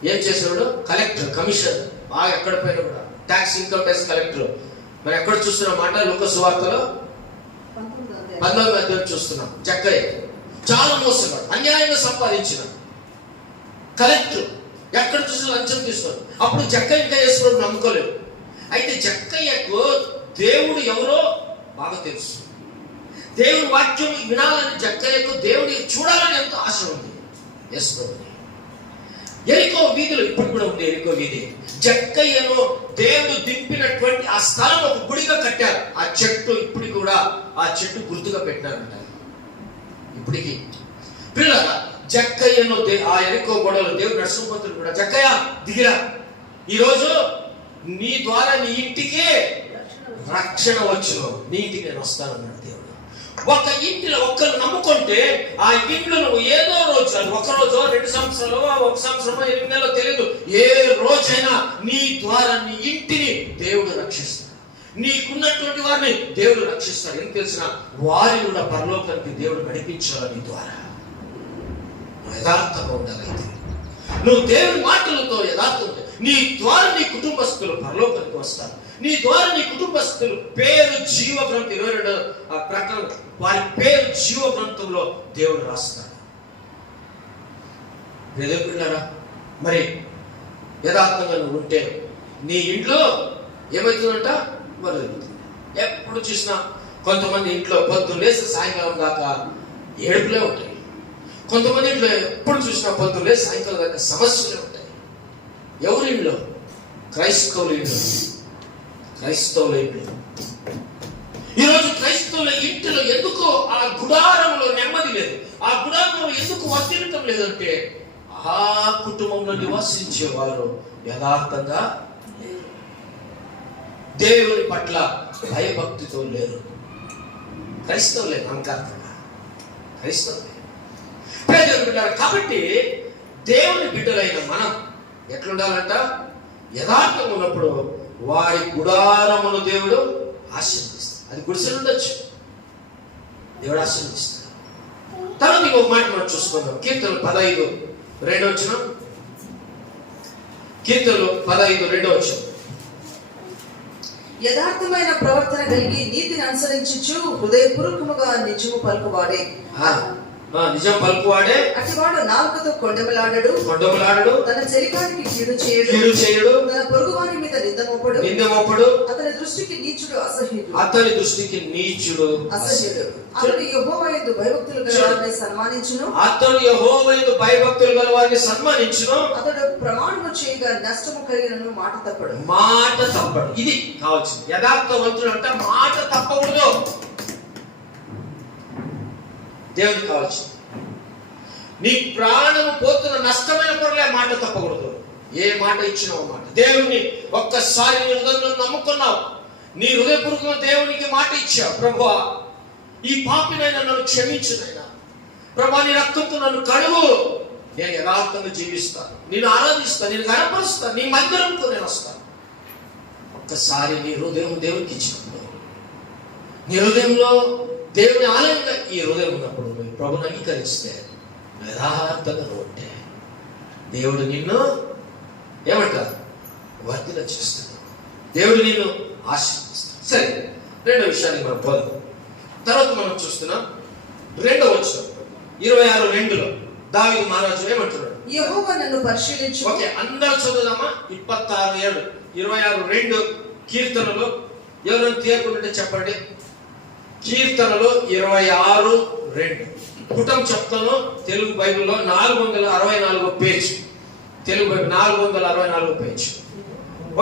ఏం చేసేవాడు? కలెక్టర్, కమిషనర్, బాగా ఎక్కడ పోయినా కూడా ట్యాక్స్, ఇన్కమ్ ట్యాక్స్ కలెక్టర్. మరి ఎక్కడ చూస్తున్న మాట? లూకా సువార్తలో 19వ అధ్యాయం చూస్తున్నాం. జక్కయ్య చాలా మోసగాడు, అన్యాయంగా సంపాదించిన కలెక్టర్, ఎక్కడ చూసిన లంచం తీసుకున్నాడు. అప్పుడు జక్కయ్య ఇంకా యేసుని నమ్ముకోలేదు. అయితే జక్కయ్యకు దేవుడు ఎవరో బాగా తెలుసు, దేవుని వాక్యం వినాలని జక్కయ్యకు దేవుని చూడాలని ఎంతో ఆశ ఉంది. ఎరికో వీధులు ఇప్పుడు కూడా ఉంది. ఎరికో వీధి జక్కయ్యను దేవుడు దింపినటువంటి ఆ స్థలం ఒక గుడిగా కట్టారు. ఆ చెట్టు ఇప్పటికి కూడా ఆ చెట్టు గుర్తుగా పెట్టినారంట ఇప్పటికి. పిల్లల జక్కయ్యను ఆ ఎరికో గొడవలు దేవుడు నరసింహతుడు కూడా, జక్కయ్య దిగిరా, ఈరోజు నీ ద్వారా నీ ఇంటికే రక్షణ వచ్చును, నీ ఇంటికి నేను వస్తానన్నాడు దేవుడు. ఒక ఇంటిలో ఒక్కరు నమ్ముకుంటే ఆ ఇంట్లో నువ్వు ఏదో రోజు, అది 1 రోజు 2 సంవత్సరాలు 1 సంవత్సరమో 8 నెలలు తెలియదు, ఏ రోజైనా నీ ద్వారా నీ ఇంటిని దేవుడు రక్షిస్తాడు, నీకున్నటువంటి వారిని దేవుడు రక్షిస్తాడు. ఏం తెలిసిన వారిని కూడా పరలోకానికి దేవుడు నడిపించాలి. నీ ద్వారా యథార్థంగా ఉండాలి. నువ్వు దేవుని మాటలతో యథార్థం, నీ ద్వారా నీ కుటుంబస్తులు పరలోకానికి వస్తారు. నీ ద్వారా నీ కుటుంబస్తులు పేరు జీవ గ్రంథం 22 ప్రకారం వారి పేరు జీవ గ్రంథంలో దేవుడు రాస్తాడు. పిల్లరా, మరి యథార్థంగా నువ్వు ఉంటే నీ ఇంట్లో ఏమవుతుందంట? మరి ఎప్పుడు చూసినా కొంతమంది ఇంట్లో పొద్దున్న లేసి సాయంకాలం దాకా ఏడుపులే ఉంటాయి. కొంతమంది ఇంట్లో ఎప్పుడు చూసినా పొద్దున్న లేసి సాయంకాలం దాకా సమస్యలే ఉంటాయి. ఎవరి ఇంట్లో? క్రైస్తవుల ఇంట్లో. క్రైస్తవుల ఇంట్లో ఈరోజు క్రైస్తవుల ఇంటిలో ఎందుకు ఆ గుడారంలో నెమ్మది లేదు, ఆ గుడారంలో ఎందుకు వర్తిల్లటం లేదంటే ఆ కుటుంబంలో నివసించే వారు యథార్థంగా లేరు, దేవుని పట్ల భయభక్తితో లేరు. క్రైస్తవులే నమ్మకార్థంగా క్రైస్తవులే. కాబట్టి దేవుని బిడ్డలైన మనం ఎట్లుండాలంట? యథార్థంగా ఉన్నప్పుడు వారి గుడారమును దేవుడు ఆశీర్వదిస్తాడు. అది గుడిసెలు ఉండొచ్చు, దేవుడు ఆశీర్వదిస్తాడు. తర్వాత ఇంకొక మాట మనం చూసుకుందాం. కీర్తనలు 15:2. కీర్తనలు 15:2. యథార్థమైన ప్రవర్తన కలిగి నీతిని అనుసరించుచు హృదయపూర్వకముగా నిజము పలుకువాడే, నిజం పలుకువాడే అటివాడు నాలుకతో కొండమలాడడు, తన చెలికానికి కీడు చేయడు, తన పొరుగువాని మీద నింద మోపడు, అతని దృష్టికి నీచుడు అసహ్యుడు, అతడు యెహోవా యందు భయభక్తులు గలవారిని సన్మానించును, అతడు ప్రమాణము చేయగా నష్టము కలిగినను మాట తప్పడు. ఇది కావచ్చు. యథార్థవంతుడు అంటే మాట తప్పకూడదు. దేవునికి కావచ్చు. నీ ప్రాణము పోతున్న నష్టమైన పొరలే మాట తప్పకూడదు. ఏ మాట ఇచ్చినావు మాట. దేవుని ఒక్కసారి నీ హృదయంలో నమ్ముకున్నావు, నీ హృదయపూర్వకంగా దేవునికి మాట ఇచ్చావు. ప్రభువా, ఈ పాపినైనా నన్ను క్షమించునైనా, ప్రభువా నీ రక్తంతో నన్ను కడుగు, నేను యథార్థంగా జీవిస్తాను, నేను ఆరాధిస్తాను, నేను గణపరుస్తాను, నీ మందిరంతో నేను వస్తాను. ఒక్కసారి నీ హృదయం దేవునికి ఇచ్చినప్పుడు, నీ హృదయంలో దేవుని ఆలయంగా ఈ హృదయం ఉన్నప్పుడు నువ్వు ప్రభుని అంగీకరిస్తే, యథార్థంగా ఉంటే దేవుడు నిన్ను ఏమంటారు? వర్ధిల్ల చేస్తాడు, దేవుడు నిన్ను ఆశీర్వదిస్తాడు. సరే, రెండో విషయానికి మనం పోదాం. తర్వాత మనం చూస్తున్నాం 2వ వచనం 26:2 దావీదు మహారాజు ఏమంటున్నాడు? యెహోవా నన్ను పరిశీలించు. ఓకే, అందరూ చదువుదామా? 26:7 26:2 కీర్తనలు. ఎవరైనా తీయకుంటే చెప్పండి. కీర్తనలు 26:2. పుటం చెప్తాను. తెలుగు బైబిల్లో 464 page. Telugu Bible 464 page.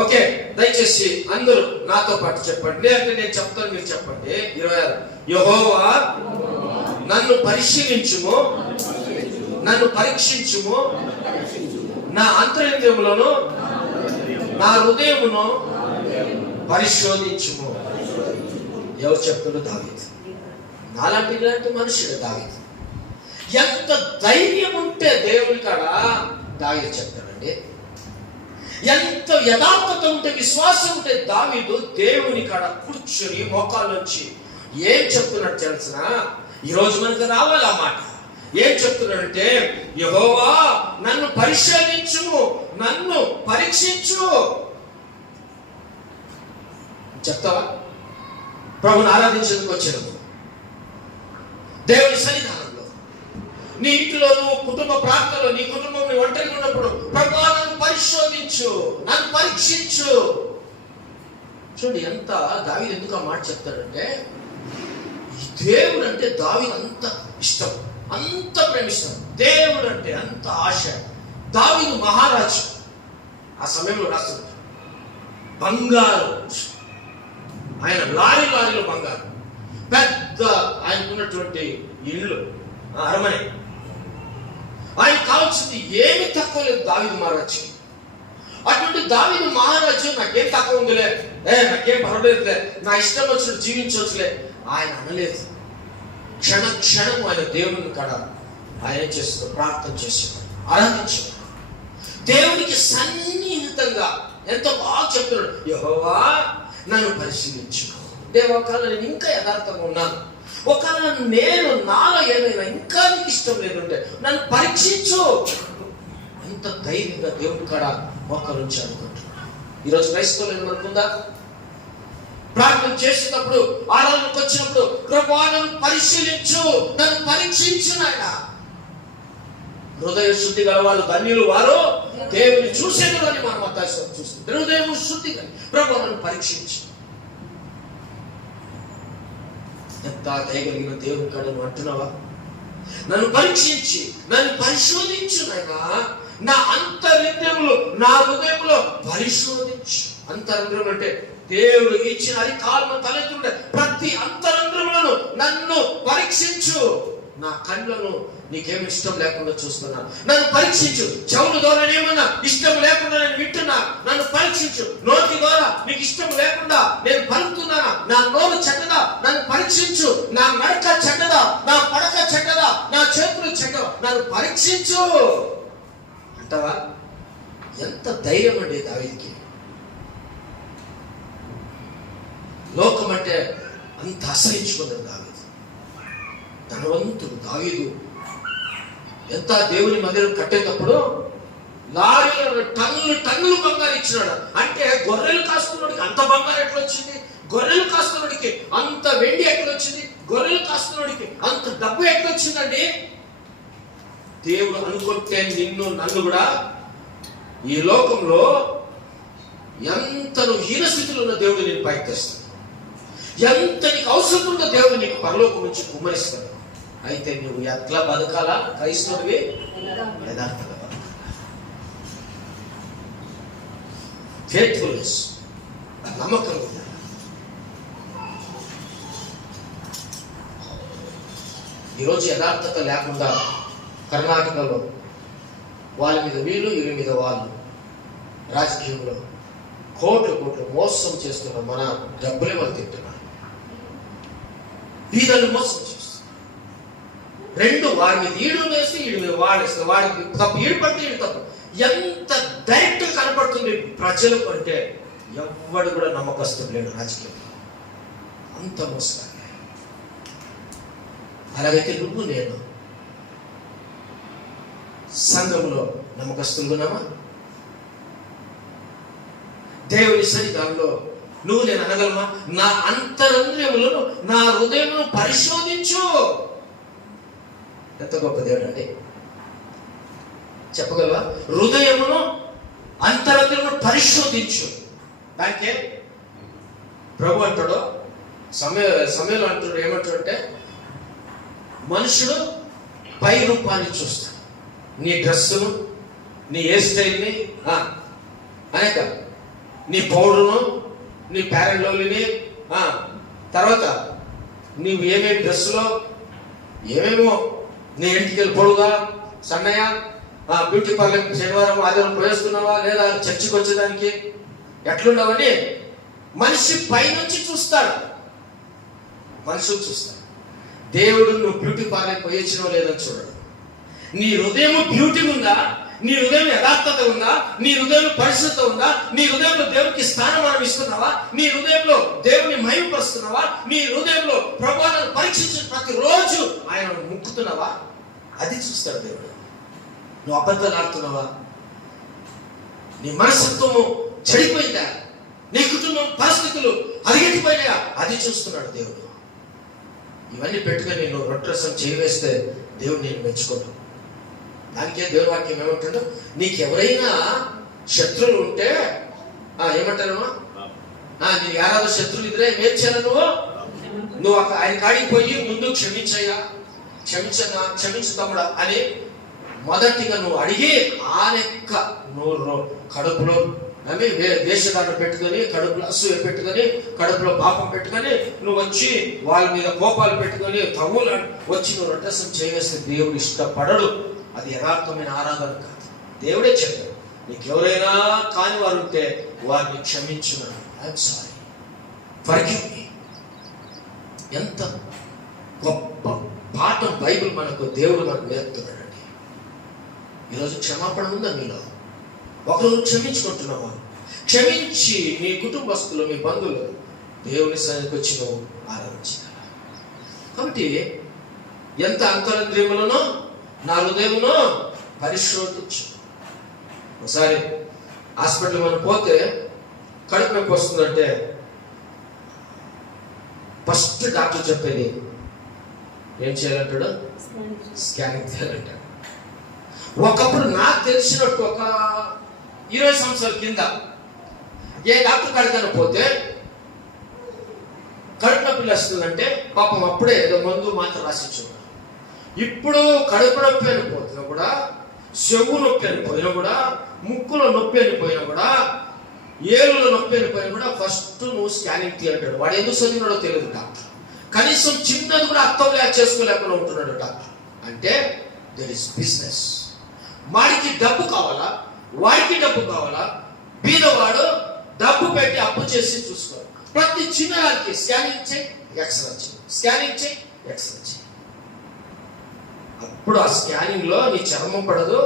Okay, దయచేసి అందరూ నాతో పాటు చెప్పండి. అంటే నేను చెప్తాను, మీరు చెప్పండి. 26. యెహోవా నన్ను పరిశీలించుము, నన్ను పరీక్షించుము, నా అంతరింద్రియములను నా హృదయమును పరిశోధించుము. ఎవరు చెప్తున్నారు? దావీదు. ఇలాంటి మనుషుడు దావీదు. ఎంత ధైర్యం ఉంటే దేవుని కాడ దావీదు చెప్తాడండి. ఎంత యథార్థత ఉంటే, విశ్వాసం ఉంటే దావీదు దేవుని కాడ కూర్చొని మోకాళ్ళ నుంచి ఏం చెప్తున్నాడు తెలుసిన? ఈరోజు మనకు రావాలి ఆ మాట. ఏం చెప్తున్నాడంటే, యెహోవా నన్ను పరిశోధించు, నన్ను పరీక్షించు. చెప్తావా? ప్రభుని ఆరాధించేందుకు వచ్చాను దేవుని సన్నిధానంలో, నీ ఇంట్లో నువ్వు కుటుంబ ప్రాంతంలో, నీ కుటుంబం నీ ఒంటరిగా ఉన్నప్పుడు, ప్రభువా నన్ను పరిశోధించు, నన్ను పరీక్షించు. చూడండి ఎంత దావీదు ఎందుకు ఆ మాట చెప్తాడంటే, దేవుడు అంటే దావీదు అంత ఇష్టం, అంత ప్రేమిస్తాడు. దేవుడు అంటే అంత ఆశ. దావీదు మహారాజు. ఆ సమయంలో రాస్తున్నాడు బంగారు, ఆయన లారీలో బంగారు, పెద్ద ఆయనకున్నటువంటి ఇల్లు, అరమనే. ఆయన కావాల్సింది ఏమి తక్కువ లేదు దావీదు మహారాజుకి. అటువంటి దావీదు మహారాజు నాకేం తక్కువ ఉందిలే, నాకేం పర్వాలేదులే, నా ఇష్టం వచ్చినట్టు జీవించవచ్చులే ఆయన అనలేదు. క్షణం ఆయన దేవుని కాడ ఆయన చేస్తూ ప్రార్థన చేసేవాడు, ఆరాధించేవాడు. దేవునికి సన్నిహితంగా ఎంతో బాగా చెప్తున్నాడు, యెహోవా నన్ను పరిశీలించు. దేవా, ఒకవేళ నేను ఇంకా యథార్థంగా ఉన్నాను, ఒకవేళ నేను నాలో ఏదైనా ఇంకా నీకు ఇష్టం లేదంటే నన్ను పరీక్షించు. ఎంత ధైర్యంగా దేవుని కాడ మొక్క నుంచి అనుకుంటున్నాను. ఈరోజు క్రైస్తవులు మనకుందా? ప్రార్థన చేసేటప్పుడు, ఆరాధనకు వచ్చినప్పుడు, ప్రభువా నన్ను పరిశీలించు, నన్ను పరీక్షించు నాయన. హృదయ శుద్ధి గల వాళ్ళు ధన్యులు, వారు దేవుని చూసేది అని మనం చూస్తుంది. హృదయం శుద్ధి కానీ ప్రభువా నన్ను పరీక్షించు. ఎంత దయగలిగిన దేవుని కాడ నువ్వు అంటున్నావా? నన్ను పరీక్షించి, నన్ను పరిశోధించు నాయనా, నా అంతరింద్రియములు, నా హృదయంలో పరిశోధించు. అంతరింద్రియం అంటే దేవుడు ఇచ్చిన అధికారము తలెత్తుండే ప్రతి అంతరంగములను నన్ను పరీక్షించు. నా కళ్ళను నీకేమి ఇష్టం లేకుండా చూస్తున్నా, నన్ను పరీక్షించు. చెవుల ద్వారా ఏమన్నా ఇష్టం లేకుండా నేను వింటున్నా, నన్ను పరీక్షించు. నోటి ద్వారా నీకు ఇష్టం లేకుండా నేను పలుకుతున్నానా, నా నోరు చెడ్డదా, నన్ను పరీక్షించు. నా నడక చెడ్డదా, నా పడక చెడ్డదా, నా చేతులు చెడ్డదా, నన్ను పరీక్షించు అంటావా? ఎంత ధైర్యం అండి దావీదుకి. లోకం అంటే అంత అసహించుకున్నాడు దావీదు. ధనవంతుడు దావీదు. ఎంత దేవుని మందిరం కట్టేటప్పుడు లారీలు టన్నులు బంగారు ఇచ్చినాడు. అంటే గొర్రెలు కాస్తున్నోడికి అంత బంగారు ఎట్లా వచ్చింది? గొర్రెలు కాస్తున్నోడికి అంత వెండి ఎట్లా వచ్చింది? గొర్రెలు కాస్తున్నోడికి అంత డబ్బు ఎట్లా వచ్చిందండి? దేవుడు అనుకుంటే నిన్ను నన్ను కూడా ఈ లోకంలో ఎంత నువ్వు హీనస్థితిలో ఉన్న దేవుడు నేను పైకి తెస్తాడు. ఎంత నీకు అవసరం ఉందో దేవుడు నీకు పరలోకం నుంచి కుమ్మరిస్తాడు. అయితే నువ్వు ఎట్లా బతకాలా? క్రైస్తవుడివి యథార్థంగా బతకాలా. ఫెయిత్ఫుల్నెస్, నమ్మకం ఉండాలి. ఈరోజు యథార్థత లేకుండా కర్ణాటకలో వాళ్ళ మీద వీళ్ళు, వీళ్ళ మీద వాళ్ళు, రాజకీయంలో కోట్లు మోసం చేస్తున్న మన డబ్బులే వాళ్ళు తింటున్నారు. వీళ్ళని మోసం చేస్తున్నారు. రెండు వాడి మీద ఈడు వేసి ఈడు మీద వాడేస్తారు. వాడికి తప్పు ఈడు పడితే ఈడు తప్పు. ఎంత డైరెక్ట్ కనపడుతుంది ప్రజలకు అంటే ఎవ్వడు కూడా నమ్మకస్తుడు లేడు రాజకీయంలో. అంత మోస్తారు. అలాగైతే నువ్వు నేను సంఘంలో నమ్మకస్తున్నామా? దేవుని సన్నిధానంలో నువ్వు నేను అనగలమా? నా అంతరంద్రియములను, నా హృదయమును పరిశోధించు. ఎంత గొప్ప దేవుడు అండి. చెప్పగలవా? హృదయమును అంతరంద్రియమును పరిశోధించు. దానికే ప్రభు అంటాడు, సమయంలో అంటాడు, ఏమంటాడు అంటే మనుషుడు పై రూపాన్ని చూస్తాడు. నీ డ్రెస్సును, నీ హెయిర్ స్టైల్ని, అనేక నీ పౌడర్ను, నీ ప్యారెంట్ లవ్లీని, తర్వాత నీవు ఏమేమి డ్రెస్సులో ఏమేమో, నీ ఇంటికి పొడుగా సన్నయ్య, బ్యూటీ పార్లర్ శనివారం ఆదివారం ప్రవేశిస్తున్నావా లేదా చర్చికి వచ్చేదానికి ఎట్లుండవని మనిషి పైనుంచి చూస్తాడు. మనుషులు చూస్తాడు. దేవుడు నువ్వు బ్యూటీ పార్లర్ పోయొచ్చినో లేదని చూడడు. నీ హృదయం బ్యూటీ ఉందా? నీ హృదయం యథార్థత ఉందా? నీ హృదయంలో పరిశుద్ధత ఉందా? నీ హృదయంలో దేవునికి స్థానమానం ఇస్తున్నావా? నీ హృదయంలో దేవుని మహిమపరుస్తున్నావా? నీ హృదయంలో ప్రభువును పరీక్షించి ప్రతిరోజు ఆయన ముక్కుతున్నావా? అది చూస్తాడు దేవుడు. నువ్వు అబద్ధాలు ఆడుతున్నావా? నీ మనస్తత్వము చెడిపోయిందా? నీ కుటుంబం పరిస్థితులు అరిగెట్టిపోయినాయా? అది చూస్తున్నాడు దేవుడు. ఇవన్నీ పెట్టుకొని నువ్వు రొట్టెరసం చేయవేస్తే దేవుడు నేను మెచ్చుకోడు. దానికే దేవుని వాక్యం ఏమంటాడు? నీకు ఎవరైనా శత్రువులు ఉంటే ఏమంటారు? నీకు యారాదో శత్రువులు ఇద్దరే ఏం చేయాలి? నువ్వు ఆయన కాడికి పోయి ముందు క్షమించయ్యా, క్షమించు తమ్ముడా అని మొదటిగా నువ్వు అడిగి ఆనెక్క నువ్వు కడుపులో దేశదాన్ని పెట్టుకొని, కడుపులో అసూయ పెట్టుకొని, కడుపులో పాపం పెట్టుకొని నువ్వు వచ్చి వాళ్ళ మీద కోపాలు పెట్టుకొని తమ్ములు వచ్చి నువ్వు రొట్టెసం చేయవేస్తే దేవుడు ఇష్టపడడు. అది యథార్థమైన ఆరాధన కాదు. దేవుడే చెప్పాడు, నీకు ఎవరైనా కాని వారు ఉంటే వారిని క్షమించున్నాను. I'm sorry, forgive me. ఎంత గొప్ప పాఠం బైబిల్ మనకు దేవుడు మనకు నేర్పుతున్నాడండి. ఈరోజు క్షమాపణ ఉందా మీలో? ఒకరు క్షమించుకుంటున్నావా? క్షమించి నీ కుటుంబస్తులు, మీ బంధువులు దేవుని సన్నిధికి వచ్చి నువ్వు ఆరాధించాలి. కాబట్టి ఎంత అంతరంద్రియములను నా హృదయమును పరిశోధించు. ఒకసారి హాస్పిటల్ మనం పోతే కడుపు నొప్పి వస్తుందంటే ఫస్ట్ డాక్టర్ చెప్పేది ఏం చేయాలంటాడు? స్కానింగ్ చేయాలంటాడు. ఒకప్పుడు నాకు తెలిసినట్టు ఒక 20 సంవత్సరాల కింద ఏ డాక్టర్ కాడికైనా పోతే కడుపు నొప్పి వస్తుందంటే పాపం అప్పుడే ఏదో మందు మాత్రం రాసిచ్చేవాడు. ఇప్పుడు కడుపు నొప్పి అని పోతున్నా కూడా, చెవు నొప్పి అని పోయినా కూడా, ముక్కులో నొప్పి అని పోయినా కూడా ఏలులో నొప్పి వెళ్ళిపోయినా కూడా ఫస్ట్ నువ్వు స్కానింగ్ తీయంటాడు. వాడు ఎందుకు చదివినాడో తెలియదు డాక్టర్. కనీసం చిన్నది కూడా అర్థం చేసుకోలేకుండా ఉంటున్నాడు డాక్టర్. అంటే దెర్ ఇస్ బిజినెస్. వాడికి డబ్బు కావాలా, వాడికి డబ్బు కావాలా. బీదవాడు డబ్బు పెట్టి అప్పు చేసి చూసుకోవాలి. ప్రతి చిన్నదానికి స్కానింగ్ చేయి, ఎక్స్రే చేయి, స్కానింగ్ చేయి, ఎక్స్రే చేయి. అప్పుడు ఆ స్కానింగ్ లో నీ చర్మం పడదు,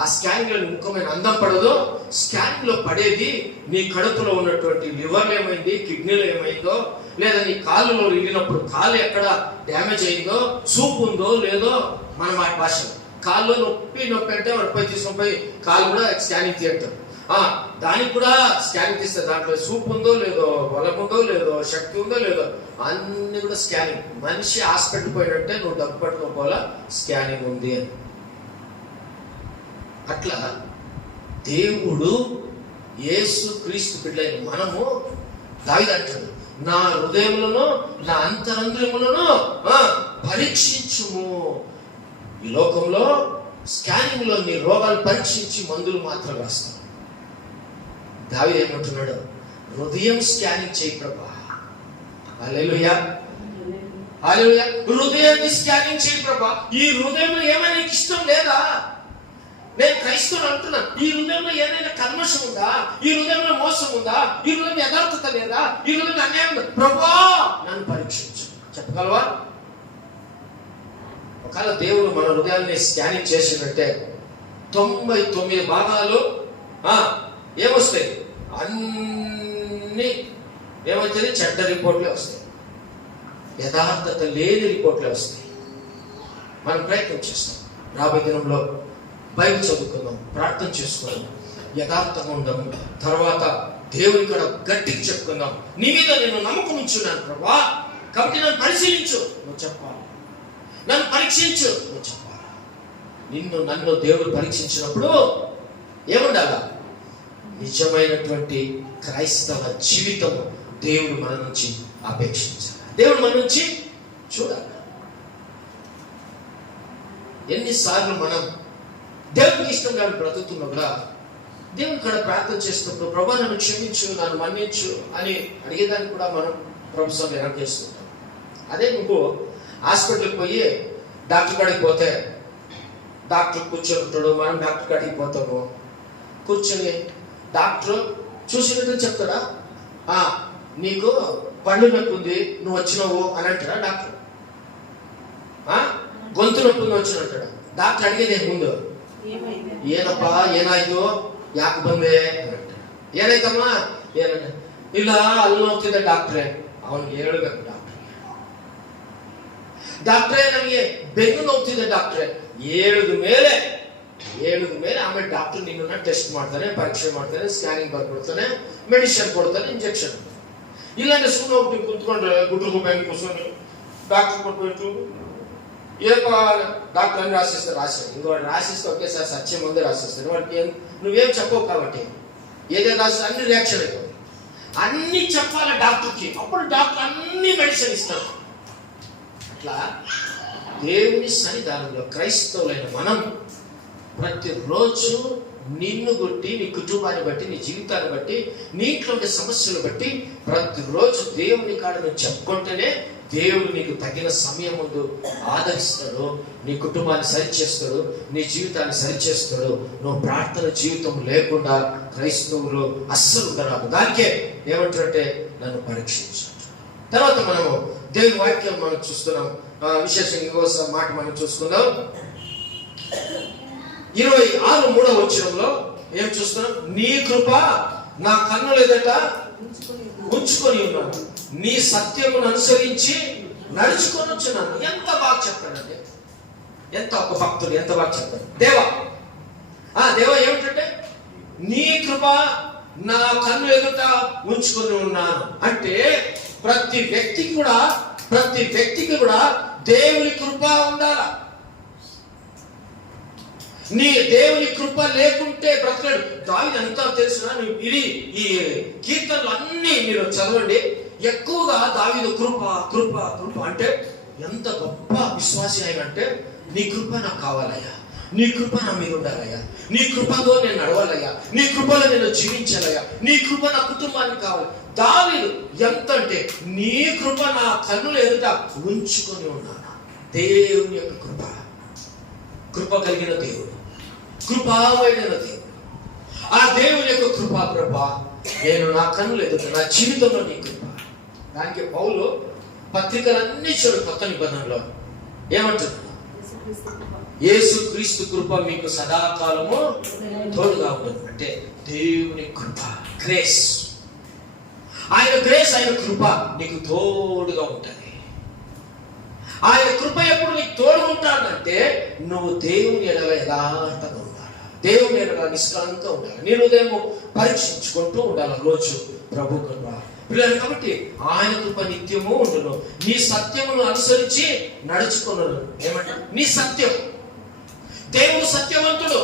ఆ స్కానింగ్ లో ముఖ్యమైన అందం పడదు. స్కానింగ్ లో పడేది నీ కడుపులో ఉన్నటువంటి లివర్ ఏమైంది, కిడ్నీలో ఏమైందో, లేదా నీ కాళ్ళలో వెళ్ళినప్పుడు కాలు ఎక్కడ డ్యామేజ్ అయిందో, సూప్ ఉందో లేదో. మన మాట భాష కాళ్ళు నొప్పి అంటే వాడు పోయి తీసుకొని పోయి కాలు కూడా స్కానింగ్ తీయటం. దానికి కూడా స్కానింగ్ తీస్తే దాంట్లో సూప్ ఉందో లేదో, బలం ఉందో లేదో, శక్తి ఉందో లేదో, అన్ని కూడా స్కానింగ్. మనిషి హాస్పిటల్ పోయినట్టే నువ్వు డబ్బు పట్టుకోపోలా, స్కానింగ్ ఉంది అని. అట్లా దేవుడు యేసు క్రీస్తు బిడ్డలైన మనము దావీదు అంటాడు, నా హృదయములను నా అంతరంద్రియములను పరీక్షించుము. ఈ లోకంలో స్కానింగ్ లో నీ రోగాలు పరీక్షించి మందులు మాత్రం రాస్తాను. దావీదు ఏమంటున్నాడు, హృదయం స్కానింగ్ చేయి ప్రభా. హల్లెలూయా, హల్లెలూయా. హృదయాన్ని స్కానింగ్ చేయి ప్రభా. ఈ హృదయంలో ఏమైనా నీకు ఇష్టం లేదా? నేను క్రైస్తవుని అంటున్నాను, ఈ హృదయంలో ఏదైనా కల్మషం ఉందా? ఈ హృదయంలో మోసం ఉందా? ఈ హృదయం యథార్థత లేదా? ఈ హృదయంలో అన్యాయం ఉందా? ప్రభా నన్ను పరీక్షించు. చెప్పగలవా? ఒకవేళ దేవుడు మన హృదయాన్ని స్కానింగ్ చేసినట్టే 99 భాగాలు ఏమొస్తాయి? అన్ని ఏమవుతుంది? చెడ్డ రిపోర్ట్లే వస్తాయి, యథార్థత లేని రిపోర్ట్లే వస్తాయి. మనం ప్రయత్నం చేస్తాం. రాబోయే దినంలో బైబిల్ చదువుకుందాం, ప్రార్థన చేసుకుందాం, యథార్థంగా ఉందాము. తర్వాత దేవుని కూడా గట్టికి చెప్పుకుందాం, నీ మీద నేను నమ్మకం ఉంచున్నాను ప్రభా, కాబట్టి నన్ను పరిశీలించు, నువ్వు చెప్పాలి. నన్ను పరీక్షించు, నువ్వు చెప్పాలి. నన్ను దేవుడు పరీక్షించినప్పుడు ఏముండాలా? నిజమైనటువంటి క్రైస్తవ జీవితం దేవుడు మన నుంచి అపేక్షించాలి, దేవుడు మన నుంచి చూడాలి. ఎన్నిసార్లు మనం దేవుడికి ఇష్టం కానీ బ్రతుకుతున్నా కూడా దేవుని కూడా ప్రార్థన చేస్తున్నప్పుడు ప్రభా నన్ను క్షమించు, నన్ను మన్నించు అని అడిగేదానికి కూడా మనం ప్రభుత్వం వెనకేస్తుంటాం. అదే నువ్వు హాస్పిటల్కి పోయి డాక్టర్ కాడికి పోతే డాక్టర్ కూర్చొని ఉంటాడు, మనం డాక్టర్ కాడికి పోతాము. కూర్చొని డాక్టర్ చూసినట్టు చెప్తాడా, నీకు పళ్ళు నొప్పి ఉంది నువ్వు వచ్చినావు అని అంటాడా డాక్టర్? గొంతు నొప్పి ఉంది వచ్చిన అంటాడా డాక్టర్? అడిగేది ముందు ಏನಪ್ಪ ಏನಾಯ್ತು, ಯಾಕೆ ಬಂದೆ ಅಂತ. ಏನಾಯ್ತಮ್ಮ, ಏನ ಇಲ್ಲ ಅಲ್ಲಿ ನೋಡ್ತಿದ್ದೆ ಡಾಕ್ಟ್ರೆ. ಅವನಿಗೆ ಹೇಳ್ಬೇಕು ಡಾಕ್ಟ್ರೇ ನನಗೆ ಬೆನ್ನು ನೋಡ್ತಿದ್ದೆ ಡಾಕ್ಟ್ರೆ. ಹೇಳಿದ ಮೇಲೆ ಆಮೇಲೆ ಡಾಕ್ಟರ್ ನಿನ್ನನ್ನ ಟೆಸ್ಟ್ ಮಾಡ್ತಾನೆ, ಪರೀಕ್ಷೆ ಮಾಡ್ತಾನೆ, ಸ್ಕ್ಯಾನಿಂಗ್ ಬರ್ಕೊಡ್ತಾನೆ, ಮೆಡಿಸಿನ್ ಕೊಡ್ತಾನೆ, ಇಂಜೆಕ್ಷನ್. ಇಲ್ಲಾಂದ್ರೆ ಸುಮ್ಮನೆ ಹೋಗ್ತೀನಿ ಕುತ್ಕೊಂಡ್ರೆ ಗುಡ್ರಿಗೂ ಬ್ಯಾಂಕ್ ಕೂತ್ಕೊಂಡು డాక్టర్ కొట్టు డాక్టర్ అని రాసిస్తారు. ఇంకోటి రాసిస్తే ఒకేసారి సత్యం ముందే రాసిస్తారు. వాడికి నువ్వేం చెప్పవు కాబట్టి ఏదైనా రాసి అన్ని రియాక్షన్ అయిపోతుంది. అన్ని చెప్పాలి డాక్టర్కి, అప్పుడు డాక్టర్ అన్ని మెడిసిన్ ఇస్తారు. అట్లా దేవుని సన్నిధానంలో క్రైస్తవులైన మనం ప్రతిరోజు నిన్ను బట్టి, నీ కుటుంబాన్ని బట్టి, నీ జీవితాన్ని బట్టి, నీట్లో ఉండే సమస్యలు బట్టి ప్రతిరోజు దేవుని కాడ నువ్వు చెప్పుకుంటేనే దేవుడు నీకు తగిన సమయం ముందు ఆదరిస్తాడు, నీ కుటుంబాన్ని సరిచేస్తాడు, నీ జీవితాన్ని సరిచేస్తాడు. నువ్వు ప్రార్థన జీవితం లేకుండా క్రైస్తవులు అస్సలు ఉండరాదు. దానికే ఏమంటారంటే నన్ను పరీక్షించు. తర్వాత మనము దేవుని వాక్యం మనం చూస్తున్నాం. విశేషంగా ఇంకోసారి మాట మనం చూసుకుందాం. 26:3 వచనంలో ఏం చూస్తున్నాం? నీ కృప నా కన్నుల ఎదుట ఉంచుకొని ఉన్నాను, నీ సత్యమును అనుసరించి నడుచుకొని వచ్చున్నాను. ఎంత బాగా చెప్తాడండి, ఎంత ఒక భక్తుడు ఎంత బాగా చెప్తాడు. దేవా ఏమిటంటే నీ కృప నా కన్ను ఎదుట ఉంచుకొని ఉన్నాను అంటే ప్రతి వ్యక్తికి కూడా దేవుని కృప ఉండాల. నీ దేవుని కృప లేకుంటే బ్రతకడు. దావీదు అంతా తెలిసిన ఈ కీర్తనలు అన్ని మీరు చదవండి. ఎక్కువగా దావీదు కృప కృప కృప అంటే ఎంత గొప్ప విశ్వాసి అయినంటే నీ కృప నాకు కావాలయ్యా, నీ కృప నా మీద ఉండాలయ్యా, నీ కృపతో నేను నడవాలయ్యా, నీ కృపలో నేను జీవించాలయ్యా, నీ కృప నా కుటుంబానికి కావాలి. దావీదు ఎంత అంటే నీ కృప నా కన్నుల ఎదుట ఉంచుకొని ఉన్నాను. దేవుని యొక్క కృప, కృప కలిగిన దేవుడు, కృపామైన దేవుడు. ఆ దేవుని యొక్క కృప ప్రభా నేను నా కన్నుల ఎదుట, నా జీవితంలో నీ కృప. దానికి పౌలు పత్రికలన్నీ చూడు కొత్త నిబంధనలో ఏమంటున్నా, యేసు క్రీస్తు కృప మీకు సదాకాలము తోడుగా ఉంటుంది. అంటే దేవుని కృప, గ్రేస్, ఆయన గ్రేస్, ఆయన కృప నీకు తోడుగా ఉంటుంది. ఆయన కృప ఎప్పుడు నీకు తోడు ఉంటానంటే నువ్వు దేవుని ఎడల యథార్థంగా ఉండాలి, దేవుని ఎడల నిష్కలంగా ఉండాలి, నీ హృదయం పరీక్షించుకుంటూ ఉండాలి రోజు ప్రభు కృప పిల్లలు. కాబట్టి ఆయన కృప నిత్యము ఉండును. నీ సత్యమును అనుసరించి నడుచుకున్నాను. ఏమంటే నీ సత్యం, దేవుడు సత్యవంతుడు,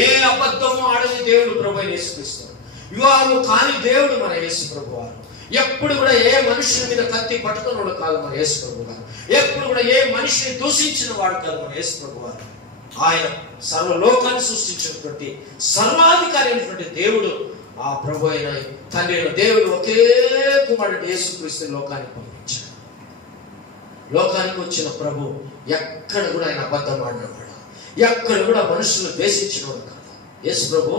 ఏ అబద్ధము ఆడని దేవుడు ప్రభు యేసుక్రీస్తు. వివాహము కాని దేవుడు మన యేసు ప్రభు వారు. ఎప్పుడు కూడా ఏ మనుషుల మీద కత్తి పట్టుకున్నాడు కాదు మన యేసు ప్రభు వారు. ఎప్పుడు కూడా ఏ మనిషిని దూషించిన వాడు కాదు మన యేసు ప్రభు వారు. ఆయన సర్వలోకాన్ని సృష్టించినటువంటి సర్వాధికారి అయినటువంటి దేవుడు. ఆ ప్రభు అయిన తండ్రి అయిన దేవుడు ఒకే కుమారుడు యేసుక్రీస్తు లోకానికి పంపించాడు. లోకానికి వచ్చిన ప్రభు ఎక్కడ కూడా ఆయన అబద్ధం ఆడినవాడు, ఎక్కడ కూడా మనుషులు ద్వేషించినవాడు కాదు. యేసు ప్రభు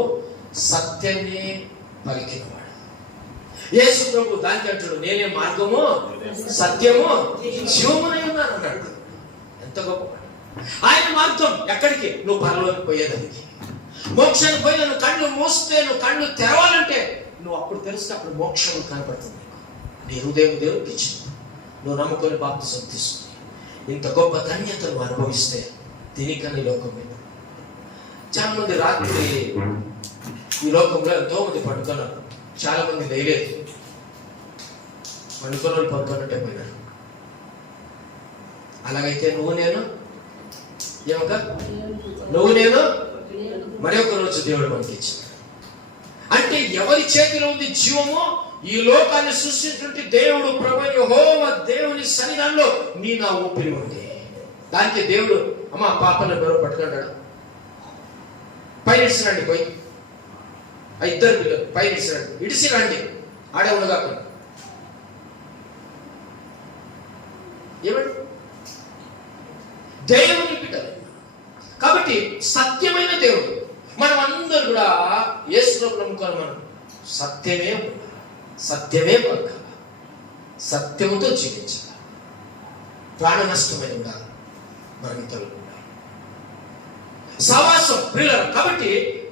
సత్యాన్ని పలికినవాడు. యేసు ప్రభు దానికి అంటాడు, నేనే మార్గము సత్యము జీవమునై ఉన్నాను అన్నాడు. ఎంత గొప్ప ఆయన మార్గం. ఎక్కడికి? నువ్వు పరలోకి పోయేదానికి, మోక్షానికి పోయి నువ్వు కళ్ళు మూస్తే, నువ్వు కళ్ళు తెరవాలంటే నువ్వు అప్పుడు తెలిస్తే అప్పుడు మోక్షం కనపడుతుంది. నీ హృదయం దేవుడికి ఇచ్చింది, నువ్వు నమ్ముకొని బాప్తిసం తీసుకుని ఇంత గొప్ప ధన్యతను అనుభవిస్తే దీనికన్నా ఈ లోకం మీద. చాలా మంది రాత్రి ఈ లోకంలో ఎంతో మంది పడుకున్నారు, చాలా మంది లేలేదు. పడుకున్న వాళ్ళు పడుకున్నట్టే పోయినారు. అలాగైతే నువ్వు నేను ఏమక నువ్వు నేను మరి ఒక రోజు దేవుడు మనకి ఇచ్చాడు. అంటే ఎవరి చేతిలో ఉంది జీవము? ఈ లోకాన్ని సృష్టించినటువంటి దేవుడు ప్రభు యెహోవా దేవుని సన్నిధానంలో నీ నా ఊపిరి ఉంది. దానికి దేవుడు అమ్మ పాపను ఎవరో పట్టుకున్నాడు, పైన ఇచ్చినండి, పోయి ఆ ఇద్దరు పిల్లలు పైన ఇచ్చినండి, ఇడిసి రండి, ఆడే ఉండగా ఏమండి దేవుని బిడ్డలు. కాబట్టి సత్యమైన దేవుడు. మనం అందరూ కూడా యేసులో నమ్ముకోవాలి. మనం సత్యమే సత్యమే పలకాలి, సత్యముతో జీవించాలి, ప్రాణ నష్టమైన ఉండాలి, మన ఇతరులు ఉండాలి, సవాసం ప్రియులు. కాబట్టి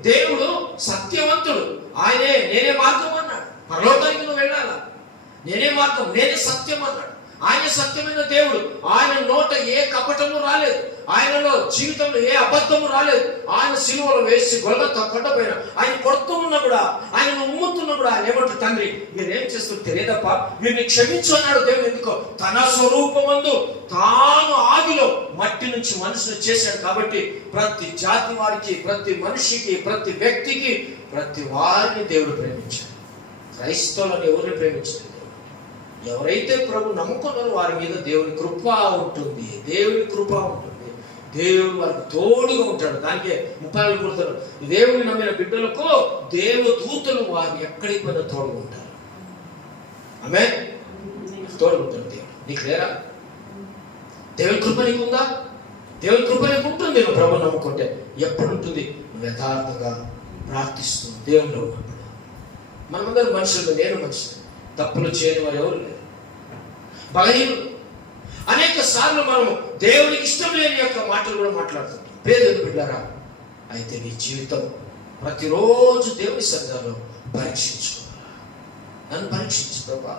దేవుడు సత్యవంతుడు. ఆయనే నేనే మార్గం అన్నాడు. పరలోకానికి నువ్వు వెళ్ళాలా, నేనే మార్గం, నేనే సత్యం అన్నాడు. ఆయన సత్యమైన దేవుడు. ఆయన నోట ఏ కపటము రాలేదు, ఆయనలో జీవితంలో ఏ అబద్ధము రాలేదు. ఆయన సిలువలో వేసి గొలగొత్తా కొండపైన ఆయన కొడుతూ ఉన్నా కూడా, ఆయన ఉమ్ముతున్నా కూడా ఆయన ఏమంటారు, తండ్రి మీరేం చేస్తారు తెలియదప్ప, వీరిని క్షమించు అన్నాడు దేవుడు. ఎందుకో తన స్వరూపమందు తాను ఆదిలో మట్టి నుంచి మనుషులు చేశాడు. కాబట్టి ప్రతి జాతి వారికి, ప్రతి మనిషికి, ప్రతి వ్యక్తికి, ప్రతి వారిని దేవుడు ప్రేమించాడు. క్రైస్తవులను ఎవరిని ప్రేమించాడు? ఎవరైతే ప్రభు నమ్ముకున్నారో వారి మీద దేవుని కృప ఉంటుంది, దేవుని కృప ఉంటుంది. దేవుడు వారికి తోడుగా ఉంటాడు. దానికే 34 గుర్తులు, దేవుని నమ్మిన బిడ్డలకు దేవదూతలు వారు ఎక్కడికి పోయినా తోడుగా ఉంటారు. ఆమె తోడుగా ఉంటాడు దేవుడు. నీకు లేరా? దేవుని కృప నీకు ఉందా? దేవుని కృప నీకు ఉంటుంది. నువ్వు ప్రభు నమ్ముకుంటే ఎప్పుడు ఉంటుంది? నువ్వు యథార్థంగా ప్రార్థిస్తూ దేవునిలో ఉన్నప్పుడు. మనమందరం మనుషులు, నేను మనుషులు, తప్పులు చేయని వారు ఎవరు లేరు, బలహీనులు. అనేక సార్లు మనము దేవునికి ఇష్టం లేని యొక్క మాటలు కూడా మాట్లాడుతుంటాం. పేదలు బిడ్డారా, అయితే నీ జీవితం ప్రతిరోజు దేవుని సన్నిధిలో పరీక్షించుకోవాలి. నన్ను పరీక్షించు ప్రభా,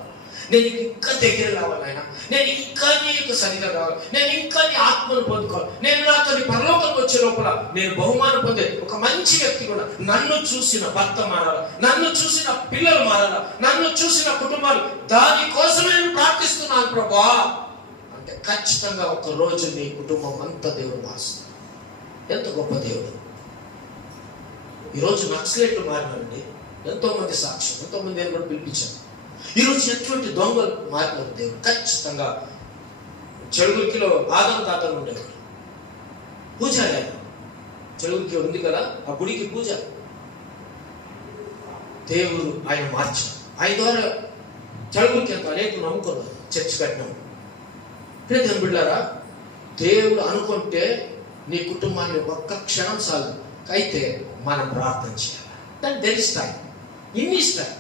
నేను ఇంకా దగ్గర రావాలి ఆయన, నేను ఇంకా నీ యొక్క సన్నిధిలో రావాలి, నేను ఇంకా నీ ఆత్మను పొందుకోవాలి, నేను నాతో నీ పరలోకంకి వచ్చే లోపల నేను బహుమానం పొందే ఒక మంచి వ్యక్తి కూడా. నన్ను చూసిన భర్త మారాలా, నన్ను చూసిన పిల్లలు మారాలా, నన్ను చూసిన కుటుంబాలు, దానికోసమే నేను ప్రార్థిస్తున్నాను ప్రభా అంటే ఖచ్చితంగా ఒక రోజు నీ కుటుంబం అంతా దేవుడు మారుస్తాడు. ఎంత గొప్ప దేవుడు. ఈరోజు నక్సలైట్లు మారినండి, ఎంతో మంది సాక్ష్యం, ఎంతో మంది నేను కూడా పిలిపించాను. ఈరోజు ఎటువంటి దొంగలు మారినారు దేవుడు. ఖచ్చితంగా చెడుగురికిలో ఆదం తాతలు ఉండేవారు. పూజారి ఆయన. చెరువుకి ఉంది కదా, ఆ గుడికి పూజ. దేవుడు ఆయన మార్చాడు. ఆయన ద్వారా చెరువుకి ఎంత అనేక నమ్ముకున్నారు, చర్చ్ కట్టినాం. ప్రియమైన బిడ్డలారా, దేవుడు అనుకుంటే నీ కుటుంబాన్ని ఒక్క క్షణం చాలు. అయితే మనం ప్రార్థన చేయాలి. దాని there is time, in his time.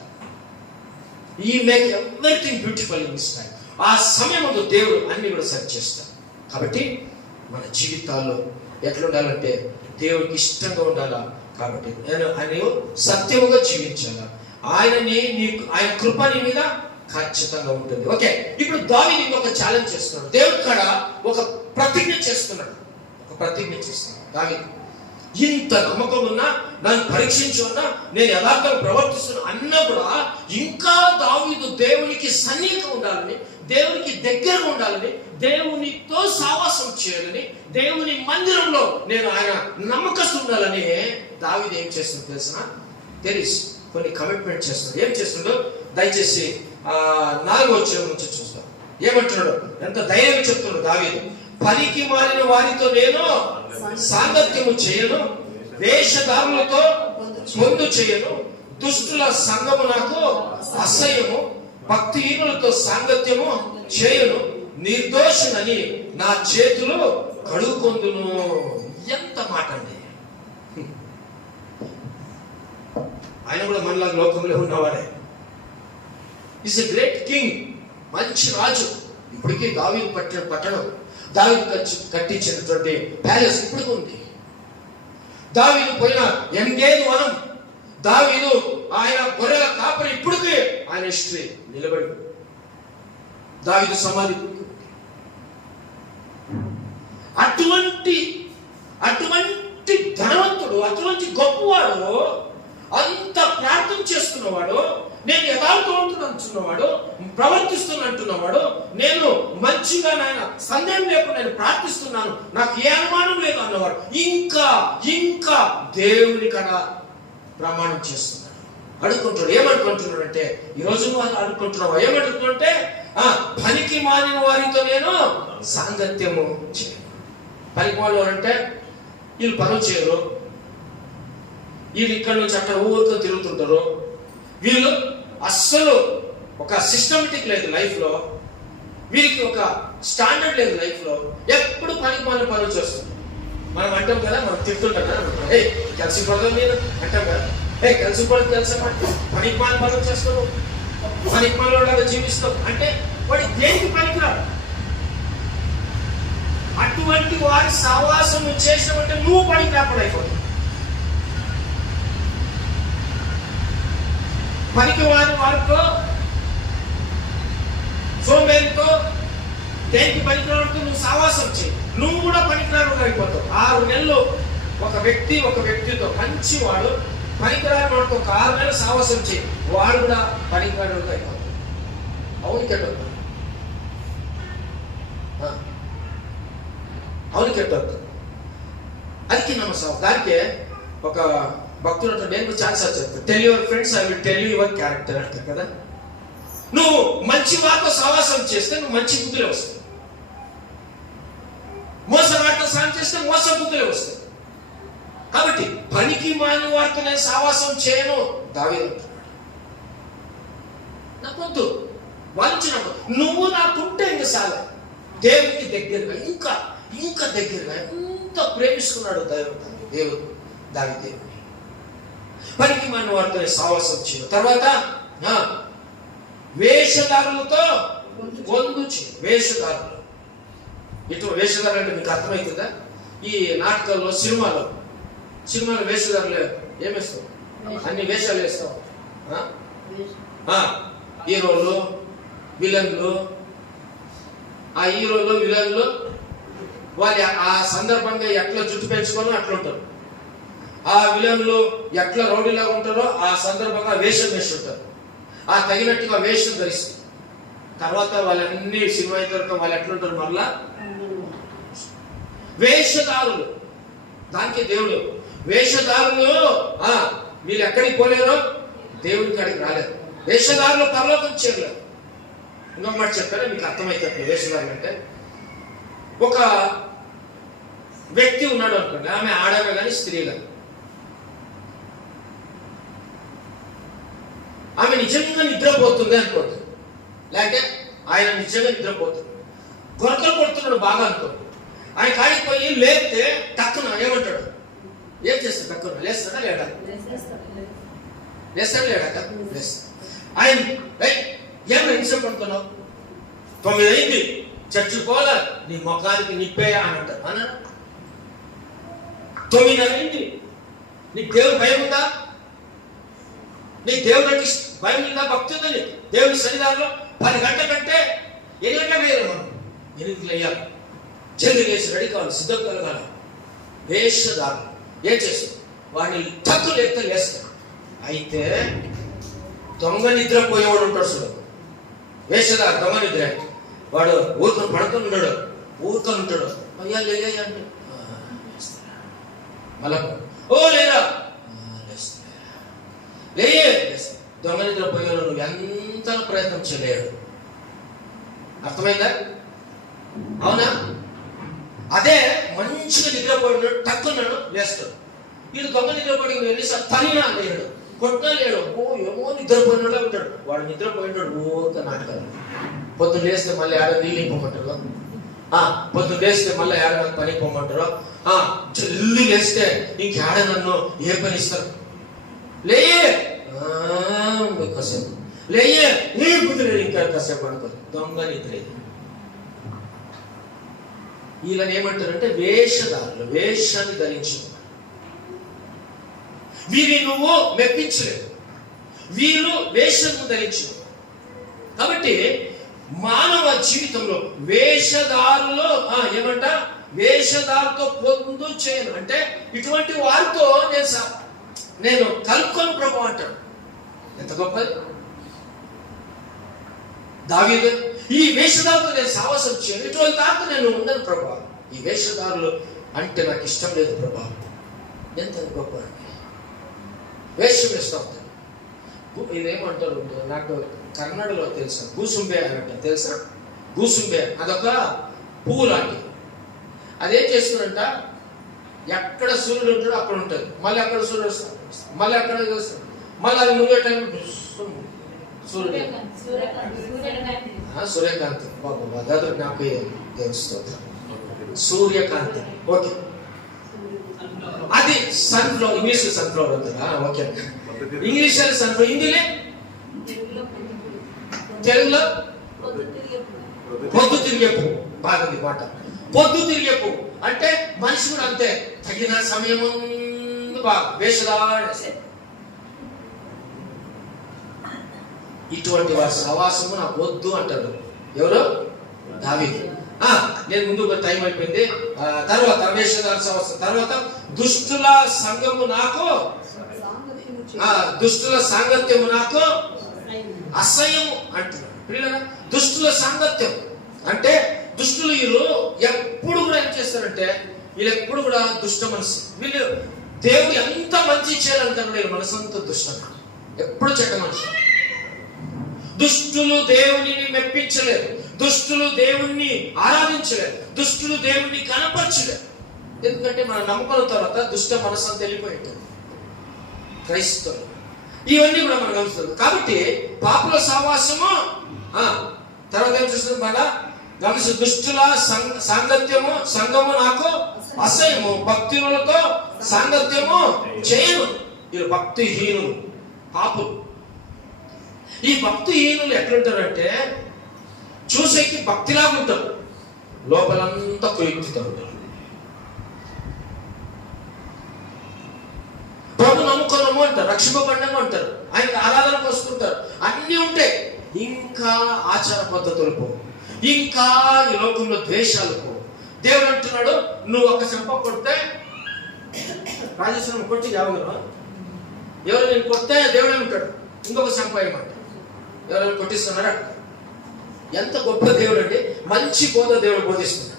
He make everything beautiful in his time. ఆ సమయంలో దేవుడు అన్ని కూడా సరి చేస్తాడు. కాబట్టి మన జీవితాల్లో ఎట్లా ఉండాలంటే దేవుడికి ఇష్టంగా ఉండాలా. కాబట్టి ఆయన సత్యముగా జీవించాలా. ఆయన కృప నీ మీద ఖచ్చితంగా ఉంటుంది. ఓకే, ఇప్పుడు దావీదు ఒక ఛాలెంజ్ చేస్తున్నాడు. దేవుడు కాడ ఒక ప్రతిజ్ఞ చేస్తున్నాడు. దావీదు ఇంత నమ్మకం ఉన్నా, నన్ను పరీక్షించి ఉన్నా, నేను యథార్థంగా ప్రవర్తిస్తున్నా అన్నా కూడా ఇంకా దావీదు దేవునికి సన్నిహితంగా ఉండాలని, దేవునికి దగ్గరగా ఉండాలని, దేవునితో సావాసం చేయాలని, దేవుని మందిరంలో నేను ఆయన నమ్మకస్తు ఉండాలని దావీదు ఏం చేస్తుందో తెలిసిన కొన్ని కమిట్మెంట్ చేస్తున్నాడు. ఏం చేస్తుండో దయచేసి 4వ వచనం నుంచి చూస్తాం. ఏమంటున్నాడు? ఎంత ధైర్యంగా చెప్తున్నాడు దావీదు. పనికి మారిన వారితో నేను సాంగత్యము చేయను, వేషధారులతో పొందు చేయను, దుష్టుల సంగము నాకు అసహ్యము, భక్తిహీనులతో సాంగత్యము చేయను, నిర్దోషునని నా చేతులు కడుగుకొందును. ఎంత మాట అండి! ఆయన కూడా మనలా లోకంలో ఉన్నవాడే. ఈజ్ ఎ గ్రేట్ కింగ్, మంచి రాజు. ఇప్పటికీ దావీదు పట్టణం, దావీదు కట్టించినటువంటి ప్యాలెస్ ఇప్పటికీ ఉంది. దావీదు పోయిన ఎంగేజ్ వనం, దావీదు ఆయన గొర్రెల కాపరి ఇప్పటికీ ఆయన హిస్టరీ నిలబడి. దావీదు సమాధి అటువంటి ధనవంతుడు, అటువంటి గొప్పవాడు, అంత ప్రార్థన చేస్తున్నవాడు, నేను యథార్థవంతుడు అంటున్నవాడు, ప్రవర్తిస్తున్నట్టున్నవాడు, నేను మంచిగా నాయన సందేహం లేకుండా నేను ప్రార్థిస్తున్నాను, నాకు ఏ అనుమానం లేదు అన్నవాడు ఇంకా దేవుని కడ ప్రమాణం చేస్తున్నాడు. అడుగుకుంటాడు. ఏమనుకుంటున్నాడు అంటే, ఈరోజు నువ్వు అడుగుకుంటున్నావు. ఏమడుగుతుంటే, పనికి మానిన వారితో నేను సాంగత్యము చేయను. పనికి మాలిన అంటే వీళ్ళు పనులు చేయరు, వీళ్ళు ఇక్కడ నుంచి అక్కడ ఊరితో తిరుగుతుంటారు, వీళ్ళు అస్సలు ఒక సిస్టమేటిక్ లేదు లైఫ్లో, వీరికి ఒక స్టాండర్డ్ లేదు లైఫ్లో, ఎప్పుడు పనికి మాలిన పనులు చేస్తారు. మనం అంటాం కదా, మనం తిరుగుతుంటాం కదా, కలిసి పడదాం నేను అంటాం కదా, కలిసి పడదు తెలుసా, పనికి మాలిన పనులు చేస్తావు, పనికి మాలిన జీవిస్తావు అంటే వాడి దేనికి పనికిరాడు. అటువంటి వారి సహవాసం చేసినట్టే నువ్వు పనికి రాకుండా అయిపోతావు. పనికి వారితో సోమేరితో దేనికి పనికిరాడుతూ నువ్వు సావాసం చేయి, నువ్వు కూడా పనికిరాడు అయిపోతావు. 6 నెలలు ఒక వ్యక్తితో మంచివాడు పనికిరాడు వాడితో ఒక 6 నెలలు సావాసం చేయి, వాడు కూడా పనికిరాడు అయిపోతాడు. అవును కెట్టొద్దు, అవును కెట్టొద్దు. అది నమ్మసం. దానికే ఒక భక్తులు అంటారు, నేను ఛాన్స్ చెప్తాను, tell your friends I will tell you your character అంటారు కదా. నువ్వు మంచి వారితో సహవాసం చేస్తే నువ్వు మంచి బుద్ధులే వస్తాయి, మోసగాడితో సాయం చేస్తే మోస బుద్ధులే వస్తాయి. కాబట్టి పనికి మాని వారితో నేను సహవాసం చేయను దావీదు అంటున్నాడు. నాకొద్దు, వంచినప్పుడు నువ్వు నాకుంటే ఇంకా చాలా దేవునికి దగ్గరగా ఇంకా దగ్గరగా ఎంత ప్రేమిస్తున్నాడు దేవుడు దావీదు. పనికి మాని వారితో సహవాసం చేయను. తర్వాత వేషధారులతో పొందు చేయను. వేషధారులు అంటే మీకు అర్థమవుతుందా? ఈ నాటకాల్లో సినిమాలో వేషధారులు ఏమేస్తావు? అన్ని వేషాలు వేస్తావు. హీరోలు విలన్లు, ఆ హీరోలు విలన్లు వాళ్ళు ఆ సందర్భంగా ఎట్లా జుట్టు పెంచుకోవాలో అట్లా ఉంటారు. ఆ విలన్లు ఎట్లా రౌడీలాగా ఉంటారో ఆ సందర్భంగా వేషం వేసి ఉంటారు. ఆ తగినట్టుగా వేషం ధరిస్తారు. తర్వాత వాళ్ళన్ని సినిమా అయిన వాళ్ళు ఎట్లుంటారు? మళ్ళా వేషధారులు. దానికి దేవుడు వేషధారులు వీళ్ళు ఎక్కడికి పోలేరో దేవుడి కాడికి రాలేదు. వేషధారులు పరలోకం చేరలేదు. ఇంకొక మాట చెప్పారా మీకు అర్థమైతే? వేషధారులు అంటే ఒక వ్యక్తి ఉన్నాడు అనుకోండి, ఆమె ఆడమే కానీ స్త్రీగా, ఆమె నిజంగా నిద్రపోతుంది అనుకోండి, లేకపోతే ఆయన నిజంగా నిద్రపోతుంది, గొరకలు కొడుతున్నాడు బాగా అనుకోండి, ఆయన కాడిపోయి లేపితే టక్కున ఏమంటాడు, ఏం చేస్తాడు, టక్కున లేస్తాడా లేడా, లేస్తాడు లేడాక లేస్తాడు. ఆయన ఏమైనా ఇన్సెప్ట్ అనుకున్నావు, 9 అయింది చర్చికి పోలా, నీ ముఖానికి నిప్పేయా అని అంటారు అన్న. 9 అయింది, నీకు దేవుడు భయం ఉందా, నీకు దేవుడు అంటే భయం ఉందా, భక్తి ఉందా నీకు దేవుడి సన్నిధానంలో? 10 గంటల కంటే 8 గంటల వేయాలి, మనం 8కి లేయాలి, జల్ది వేసి రెడీ కావాలి, సిద్ధం కలగాలి. వేషధారులు ఏం చేస్తారు, వాడిని తక్కువ లేస్తే లేస్తారు. అయితే దొంగ నిద్రపోయేవాడు ఉంటాడు చూడు, వేషధారు దొంగ నిద్ర, వాడు ఊరుకొని పడుకొని ఉంటాడు, ఊరుకొని ఉంటాడు, అయ్యా లేయ్యా అంటే మళ్ళా ఓ లేదా లేయే, దొంగ నిద్రపోయేవాడు నువ్వు ఎంత ప్రయత్నం చేయలేడు. అర్థమైందా? అవునా? అదే మంచిగా నిద్రపోయినాడు టక్కున్నాడు లేస్తాడు. వీడు దొంగ నిద్రపోయి ఎన్నిసార్లు తనినా లేడు, కొట్టినా లేడు, ఓ ఏమో నిద్రపోయినట్లా ఉంటాడు. వాడు నిద్రపోయినాడు ఊరిక నాటకాలు. పొద్దున్న లేస్తే మళ్ళీ ఏడ నీళ్ళు ఇవ్వమంటారు, పొద్దున్న లేస్తే మళ్ళీ ఏడ పని పోమంటారు, జల్లి లేస్తే ఇంకేడ నన్ను ఏ పని ఇస్తారు, లేయే కాసేపు, లేయే ఏ కుదిరే ఇంకా కాసేపు అనుకో, దొంగ నిద్ర. వీళ్ళని ఏమంటారంటే వేషధారులు, వేషాన్ని ధరించు. వీరిని నువ్వు మెప్పించలేవు, వీరు వేషము ధరించు. కాబట్టి మానవ జీవితంలో వేషధారులో ఏమంట, వేషధారుతో పొందు చేయను అంటే ఇటువంటి వారితో నేను కలుపుకొని ప్రభు అంటాడు. ఎంత గొప్పది దావీదు, ఈ వేషధారులతో నేను సావాసం చేయను, ఇటువంటి దాంతో నేను ఉండను ప్రభా, ఈ వేషధారులు అంటే నాకు ఇష్టం లేదు ప్రభా. ఎంత గొప్ప వేషం వేస్తూ ఉంటాను. ఇదేమంటారు, నాకు కన్నడలో తెలుసా, గూసుంబే అని అంటారు, తెలుసా? గూసుంబే అదొక పువ్వు లాంటిది. అదేం చేస్తుందంట, ఎక్కడ సూర్యుడు ఉంటాడో అక్కడ ఉంటుంది, మళ్ళీ అక్కడ సూర్యుడు వస్తాడు, మళ్ళీ అక్కడ వస్తాడు, మళ్ళీ అది మునిగే టైం సూర్యకాంతి. బాబు భద్రత నాకు తెలుస్తుంది, సూర్యకాంతి. ఓకే, అది సన్ఫ్లవర్, ఇంగ్లీష్ సన్ఫ్లవర్ అవుతుందా? ఓకే, ఇంగ్లీష్ సన్ఫ్లవర్, హిందీలే తెలుగులో పొద్దు తిరిగే పువ్వు. బాగుంది మాట, పొద్దు తిరిగే పువ్వు అంటే మనిషి కూడా అంతే, తగిన సమయం బాగా వేషధారణ. ఇటువంటి వారి సహవాసము నాకు వద్దు అంటారు. ఎవరు? దావీదు. నేను ముందు టైం అయిపోయింది. తర్వాత వేషధార సహవాసం, తర్వాత దుష్టుల సంఘము నాకు, దుష్టుల సాంగత్యము నాకు అసహ్యము అంటున్నాడు. దుష్టుల సాంగత్యం అంటే దుష్టులు వీళ్ళు ఎప్పుడు కూడా ఏం చేస్తారంటే, వీళ్ళు ఎప్పుడు కూడా దుష్ట మనసు. వీళ్ళు దేవుడు ఎంత మంచి చేయాలనుకున్నాడు, వీళ్ళు మనసంతా దుష్టంగా, ఎప్పుడు చెడ్డ మనిషి. దుష్టులు దేవుని మెప్పించలేరు, దుష్టులు దేవుణ్ణి ఆరాధించలేరు, దుష్టులు దేవుణ్ణి కనపరచలేరు. ఎందుకంటే మన నమ్మకం తర్వాత దుష్ట మనసు అంతా వెళ్ళిపోయి ఉంటుంది. క్రైస్తవులు ఇవన్నీ కూడా మనం గమనిస్తుంది. కాబట్టి పాపుల సహవాసము, తర్వాత ఏం చూస్తుంది మళ్ళా గమనిస్తు, దుష్టుల సాంగత్యము సంఘము నాకు అసహ్యము, భక్తులతో సాంగత్యము చేయను. వీళ్ళు భక్తిహీనులు, పాపులు. ఈ భక్తిహీనులు ఎట్లుంటారంటే చూసేకి భక్తిలాగా ఉంటారు, లోపలంతా కుయుక్తితో ఉంటారు. ప్రభు నమ్ముకున్నాము అంటారు, రక్షింపబడ్డాము అంటారు, ఆయనకు ఆరాధనకు వస్తుంటారు, అన్నీ ఉంటాయి. ఇంకా ఆచార పద్ధతులు పో, ఇంకా ఈ లోకంలో ద్వేషాలు పో. దేవుడు అంటున్నాడు, నువ్వు ఒక చెంప కొడితే రాజేశ్వరం కొట్టి జావగలవా? ఎవరు నేను కొడితే దేవుడే ఉంటాడు, ఇంకొక చెంప ఏమంట ఎవరైనా కొట్టిస్తున్నారా? ఎంత గొప్ప దేవుడు అండి, మంచి బోధ దేవుడు బోధిస్తున్నాడు.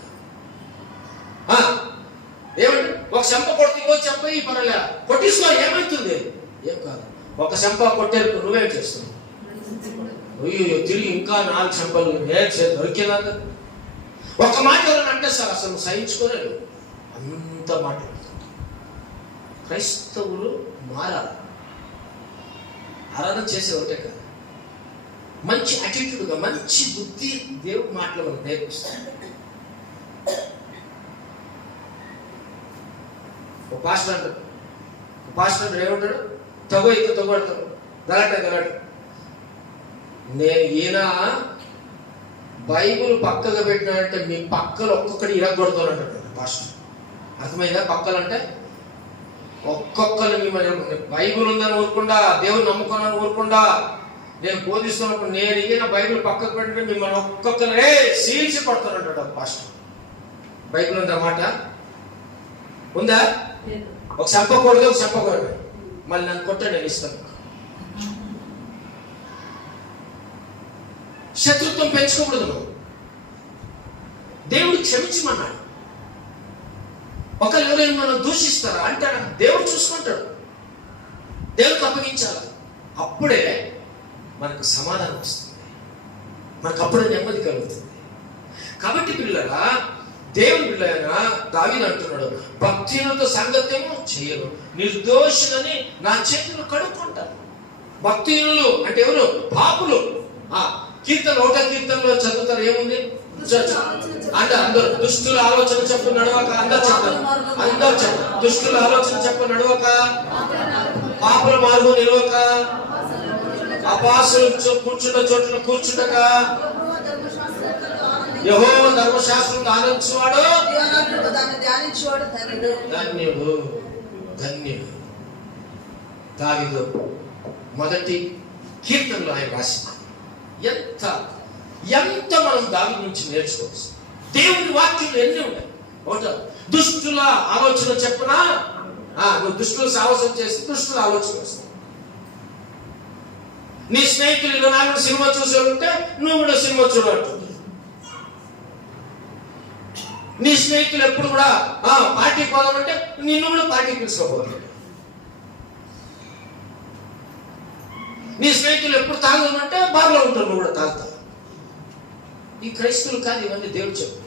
ఏమంటే ఒక చెంప కొడితే ఇంకో చెంప ఈ పర్లే కొట్టిస్తా, ఏమవుతుంది? ఏం కాదు. ఒక చెంప కొట్టేందుకు నువ్వేం చేస్తున్నావు? తిరిగి ఇంకా 4 చెంపలు దొరికేదా? ఒక మాట ఎవరైనా అంటే సార్ అసలు సహించుకోలేదు. అంతా మాట్లాడుతుంది. క్రైస్తవులు మారాలి. ఆరాధన చేసే ఒకటే కదా, మంచి అటిట్యూడ్గా మంచి బుద్ధి దేవుడి మాటలు మనకు నేర్పిస్తాడు. ఒక పాస్టర్ ఏమంటాడు, తగొడతాడు, గలాట. నేను ఈయన బైబుల్ పక్కగా పెట్టినాడంటే మీ పక్కలు ఒక్కొక్కటి ఇరగొడతానంటాడు పాస్టర్. అర్థమైందా? పక్కలంటే ఒక్కొక్కరు మిమ్మల్ని బైబుల్ ఉందని ఊరుకుండా, దేవుని నమ్ముకున్నాను ఊరుకుండా, నేను బోధిస్తున్నప్పుడు నేను ఈయన బైబిల్ పక్కకు పెట్టిన మిమ్మల్ని ఒక్కొక్కరే సీల్చి పడుతానంటాడు పాస్టర్. బైబిల్ ఉందా మాట? ఉందా? ఒక చెప్పకూడదు, ఒక చెప్పకూడదు, మళ్ళీ నన్ను కొట్ట నేను ఇస్తాను. శత్రుత్వం పెంచుకోకూడదు. నువ్వు దేవుడు క్షమించమన్నాడు. ఒకరు ఎవరైనా మనం దూషిస్తారా అంటే దేవుడు చూసుకుంటాడు, దేవుడికి అప్పగించాలి. అప్పుడే మనకు సమాధానం వస్తుంది, మనకు అప్పుడే నెమ్మది కలుగుతుంది. కాబట్టి పిల్లరా, దేవుని పిల్లైనా దావీదు అంటున్నాడు, భక్తిహీనులతో సంగత్యము చేయను, నిర్దోషులని నా చేతులు కడుక్కుంటాను. భక్తిహీనులు అంటే ఎవరు? పాపులు. కీర్తన 1వ కీర్తనలో చదువుతారు, ఏముంది అంటే అందరూ దుష్టుల ఆలోచన చెప్పు నడవక, అందరు చెప్పు దుష్టుల ఆలోచన చెప్పు నడవక, పాపుల మార్గం నిలవక, అపాసులు కూర్చున్న చోట్ల కూర్చుండక, యెహోవా ధర్మశాస్త్రం ఆనందించువాడు ధన్యుడు. దావీదు మొదటి కీర్తనలో ఆయన రాసింది. ఎంత మనం దావీదు నుంచి నేర్చుకోవచ్చు. దేవుని వాక్యం ఎన్ని ఉన్నాయి. ఒకటి, దుష్టుల ఆలోచన చెప్పునా, నువ్వు దుష్టుల సాహసం చేసి దుష్టుల ఆలోచన వస్తావు. నీ స్నేహితులు 24 సినిమా చూసేవాళ్ళుంటే నువ్వు కూడా సినిమా చూడాలంటుంది. నీ స్నేహితులు ఎప్పుడు కూడా పార్టీకి పోదామంటే నిన్ను కూడా పార్టీకి పిలుచుకోపోతాడు. నీ స్నేహితులు ఎప్పుడు తాగమంటే బార్లో ఉంటారు, నువ్వు కూడా తాగుతావు. ఈ క్రైస్తవులు కాదు ఇవన్నీ దేవుడు చెప్పు.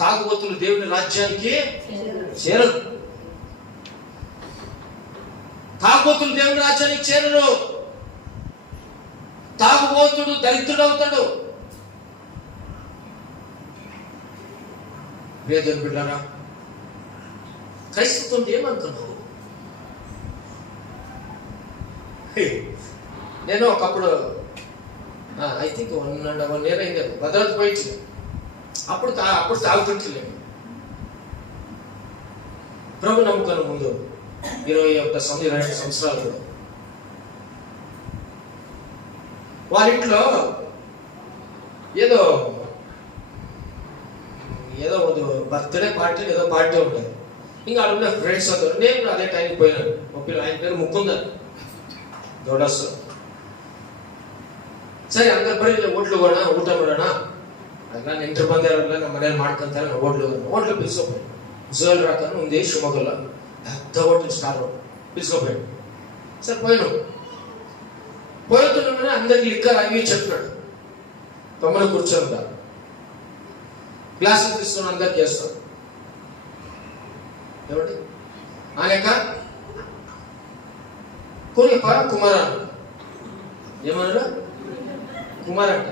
తాగుబోతులు దేవుని రాజ్యానికి చేరరు. తాగుబోతులు దేవుని రాజ్యానికి చేరరు. తాగుబోతుడు దరిద్రుడు అవుతాడు. వేదన బిడ్డారా, క్రైస్తవం ఏమనుకున్నావు? నేను ఒకప్పుడు ఐ థింక్ 1.5 year అయింది, భద్రత పోయించి అప్పుడు తాగుతుంటలేము. ప్రభు నమ్ముకున్న ముందు 21 సంవత్సరాలు కూడా వారింట్లో ఏదో బర్త్డే పార్టీ ఏదో పార్టీ ఉంటుంది. ఇంకా అక్కడ ఫ్రెండ్స్ అందరూ, నేను అదే టైంకి పోయినాను. ఆయన పేరు ముకుందన్ దొడస్. ಸರಿ ಹಂಗಾರೆ ಬರೀ ಹೋಟ್ಲು ಹೋಗೋಣ, ಊಟ ಮಾಡೋಣ, ಅದನ್ನ ನೆಂಟರು ಬಂದಿರೋ ನಮ್ಮ ಮನೇಲಿ ಮಾಡ್ಕೊಂತಾರೆ. ನಾವು ಹೋಟ್ಲು పిలుచుకోపోయి జోల్ రాకను ఉంది ಶಿವಮೊಗ್ಗలో పెద్ద హోటల్ స్టార్ పిలుచుకోపోయాడు. సరే పోయినట్టున్నానే అందరికి లిక్కర్ అవి చెప్పినాడు. తమ్ముడు కూర్చొని గ్లాసులు తీసుకుని అందరికి చేస్తాడు. ఏమండి ఆయనక కురియప్ప కుమార్ అన్నాడు. ఏమన్నాడు? కుమార్ అంట.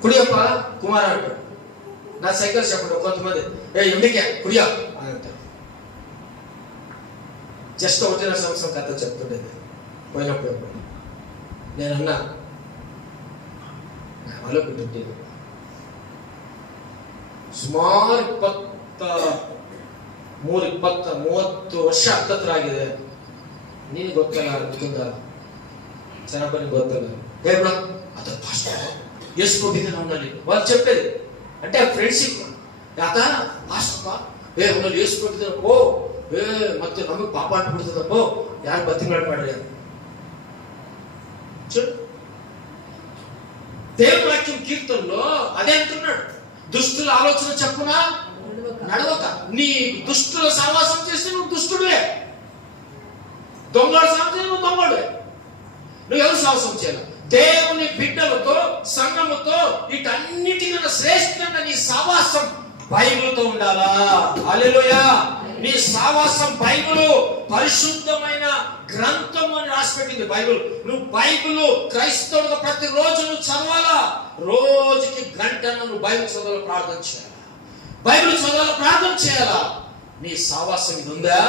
కుడియప్ప కుమార్ అంటాడు. నా సైకిల్ చెప్పండి. కొంతమంది ఎందుకే కుడియా అని అంటారు. జస్ట్ 1.5 సంవత్సరం కథ చెప్తుండేది. పోయినప్పుడు నేనన్నా ಹೊಲ ಬಿಟ್ಟಿದ್ದೇನೆ. ಸುಮಾರು 30 ವರ್ಷ ಹತ್ತತ್ರ ಆಗಿದೆ. ನೀನು ಗೊತ್ತಲ್ಲ, ಮುಕುಂದ ಚೆನ್ನಾಗಿ ಗೊತ್ತಲ್ಲ. ಹೇಳ అతను పాస్టర్ వేసుకోబోతుంది ఉండాలి వాళ్ళు చెప్పేది. అంటే ఫ్రెండ్షిప్ యాక పాస్టప్ప ఉండాలి వేసుకోబోతుంది పో ಮತ್ತೆ ನಮಗೆ ಪಾಪ ಅಂಟ್ಬಿಡ್ತದಪ್ಪೋ, ಯಾರು ಬತ್ತಿಗಳು ಮಾಡ್ರಿ ಅಂತ చూడు. దేవుని వాక్యం కీర్తనలో అదే అంటున్నాడు, దుష్టుల ఆలోచన చెప్పున నడవక. నీ దుష్టుల సహవాసం చేస్తే నువ్వు దుష్టుడే, దొంగల సహవాసం చేస్తే నువ్వు దొంగడే. నువ్వు ఎవరు సహవాసం చేయాలి? దేవుని బిడ్డలతో, సంఘముతో, వీటన్నిటికన్నా శ్రేష్టంగా నీ సహవాసం బైబిల్తో ఉండాలా. హల్లెలూయా. నీ సావాసం బైబిల్ పరిశుద్ధమైన గ్రంథము అని రాసిపెట్టింది బైబిల్. నువ్వు బైబిల్ క్రైస్తవుడుగా ప్రతిరోజు నువ్వు చదవాలా. రోజుకి గంట నువ్వు బైబిల్ చదవాలి, ప్రార్థన చేయాలా. బైబిల్ చదవాలి, ప్రార్థన చేయాలా. నీ సావాసం ఇది ఉందా?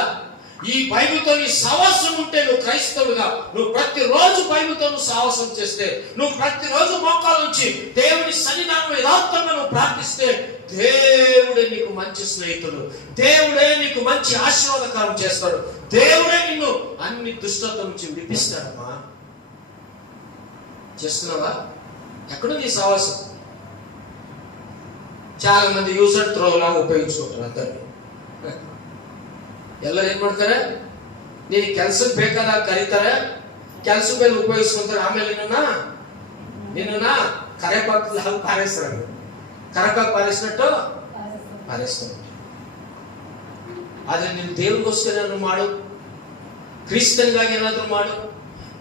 ఈ బైబిల్తో నీ సావాసం ఉంటే నువ్వు క్రైస్తవుడుగా నువ్వు ప్రతిరోజు బైబిల్తో నువ్వు సావాసం చేస్తే, నువ్వు ప్రతిరోజు మోకాల నుంచి దేవుని సన్నిధానం యథార్థంగా నువ్వు ప్రార్థిస్తే, దేవుడే నీకు మంచి స్నేహితుడు, దేవుడే నీకు మంచి ఆశీర్వాదకరం చేస్తాడు, దేవుడే నిన్ను అన్ని దుష్టత నుంచి విడిపిస్తాడమ్మా. చేస్తున్నావా? ఎక్కడ నీ సావాసం? చాలా మంది యూస్ అండ్ త్రో లాగా ఉపయోగించుకుంటారు అందరు. ಎಲ್ಲರೂ ಏನ್ ಮಾಡ್ತಾರೆ, ನೀನು ಕೆಲ್ಸಕ್ಕೆ ಬೇಕಾದಾಗ ಕರೀತಾರೆ, ಕೆಲ್ಸದ ಮೇಲೆ ಉಪಯೋಗಿಸ್ಕೊಂತಾರೆ, ಆಮೇಲೆ ನಿನ್ನ ಕರೆಪಾಕ ಪಾರೇಸ್ತಾರೆ, ಕರೆಪಾಕ ಪಾರೇಸಿನಟ್ಟು ಪಾರೇಸ್ತಾರೆ. ಆದ್ರೆ ನಿನ್ನ ದೇವ್ರಿಗೋಸ್ಕರ ಏನಾದ್ರು ಮಾಡು, ಕ್ರಿಸ್ತನಿಗಾಗಿ ಏನಾದ್ರು ಮಾಡು,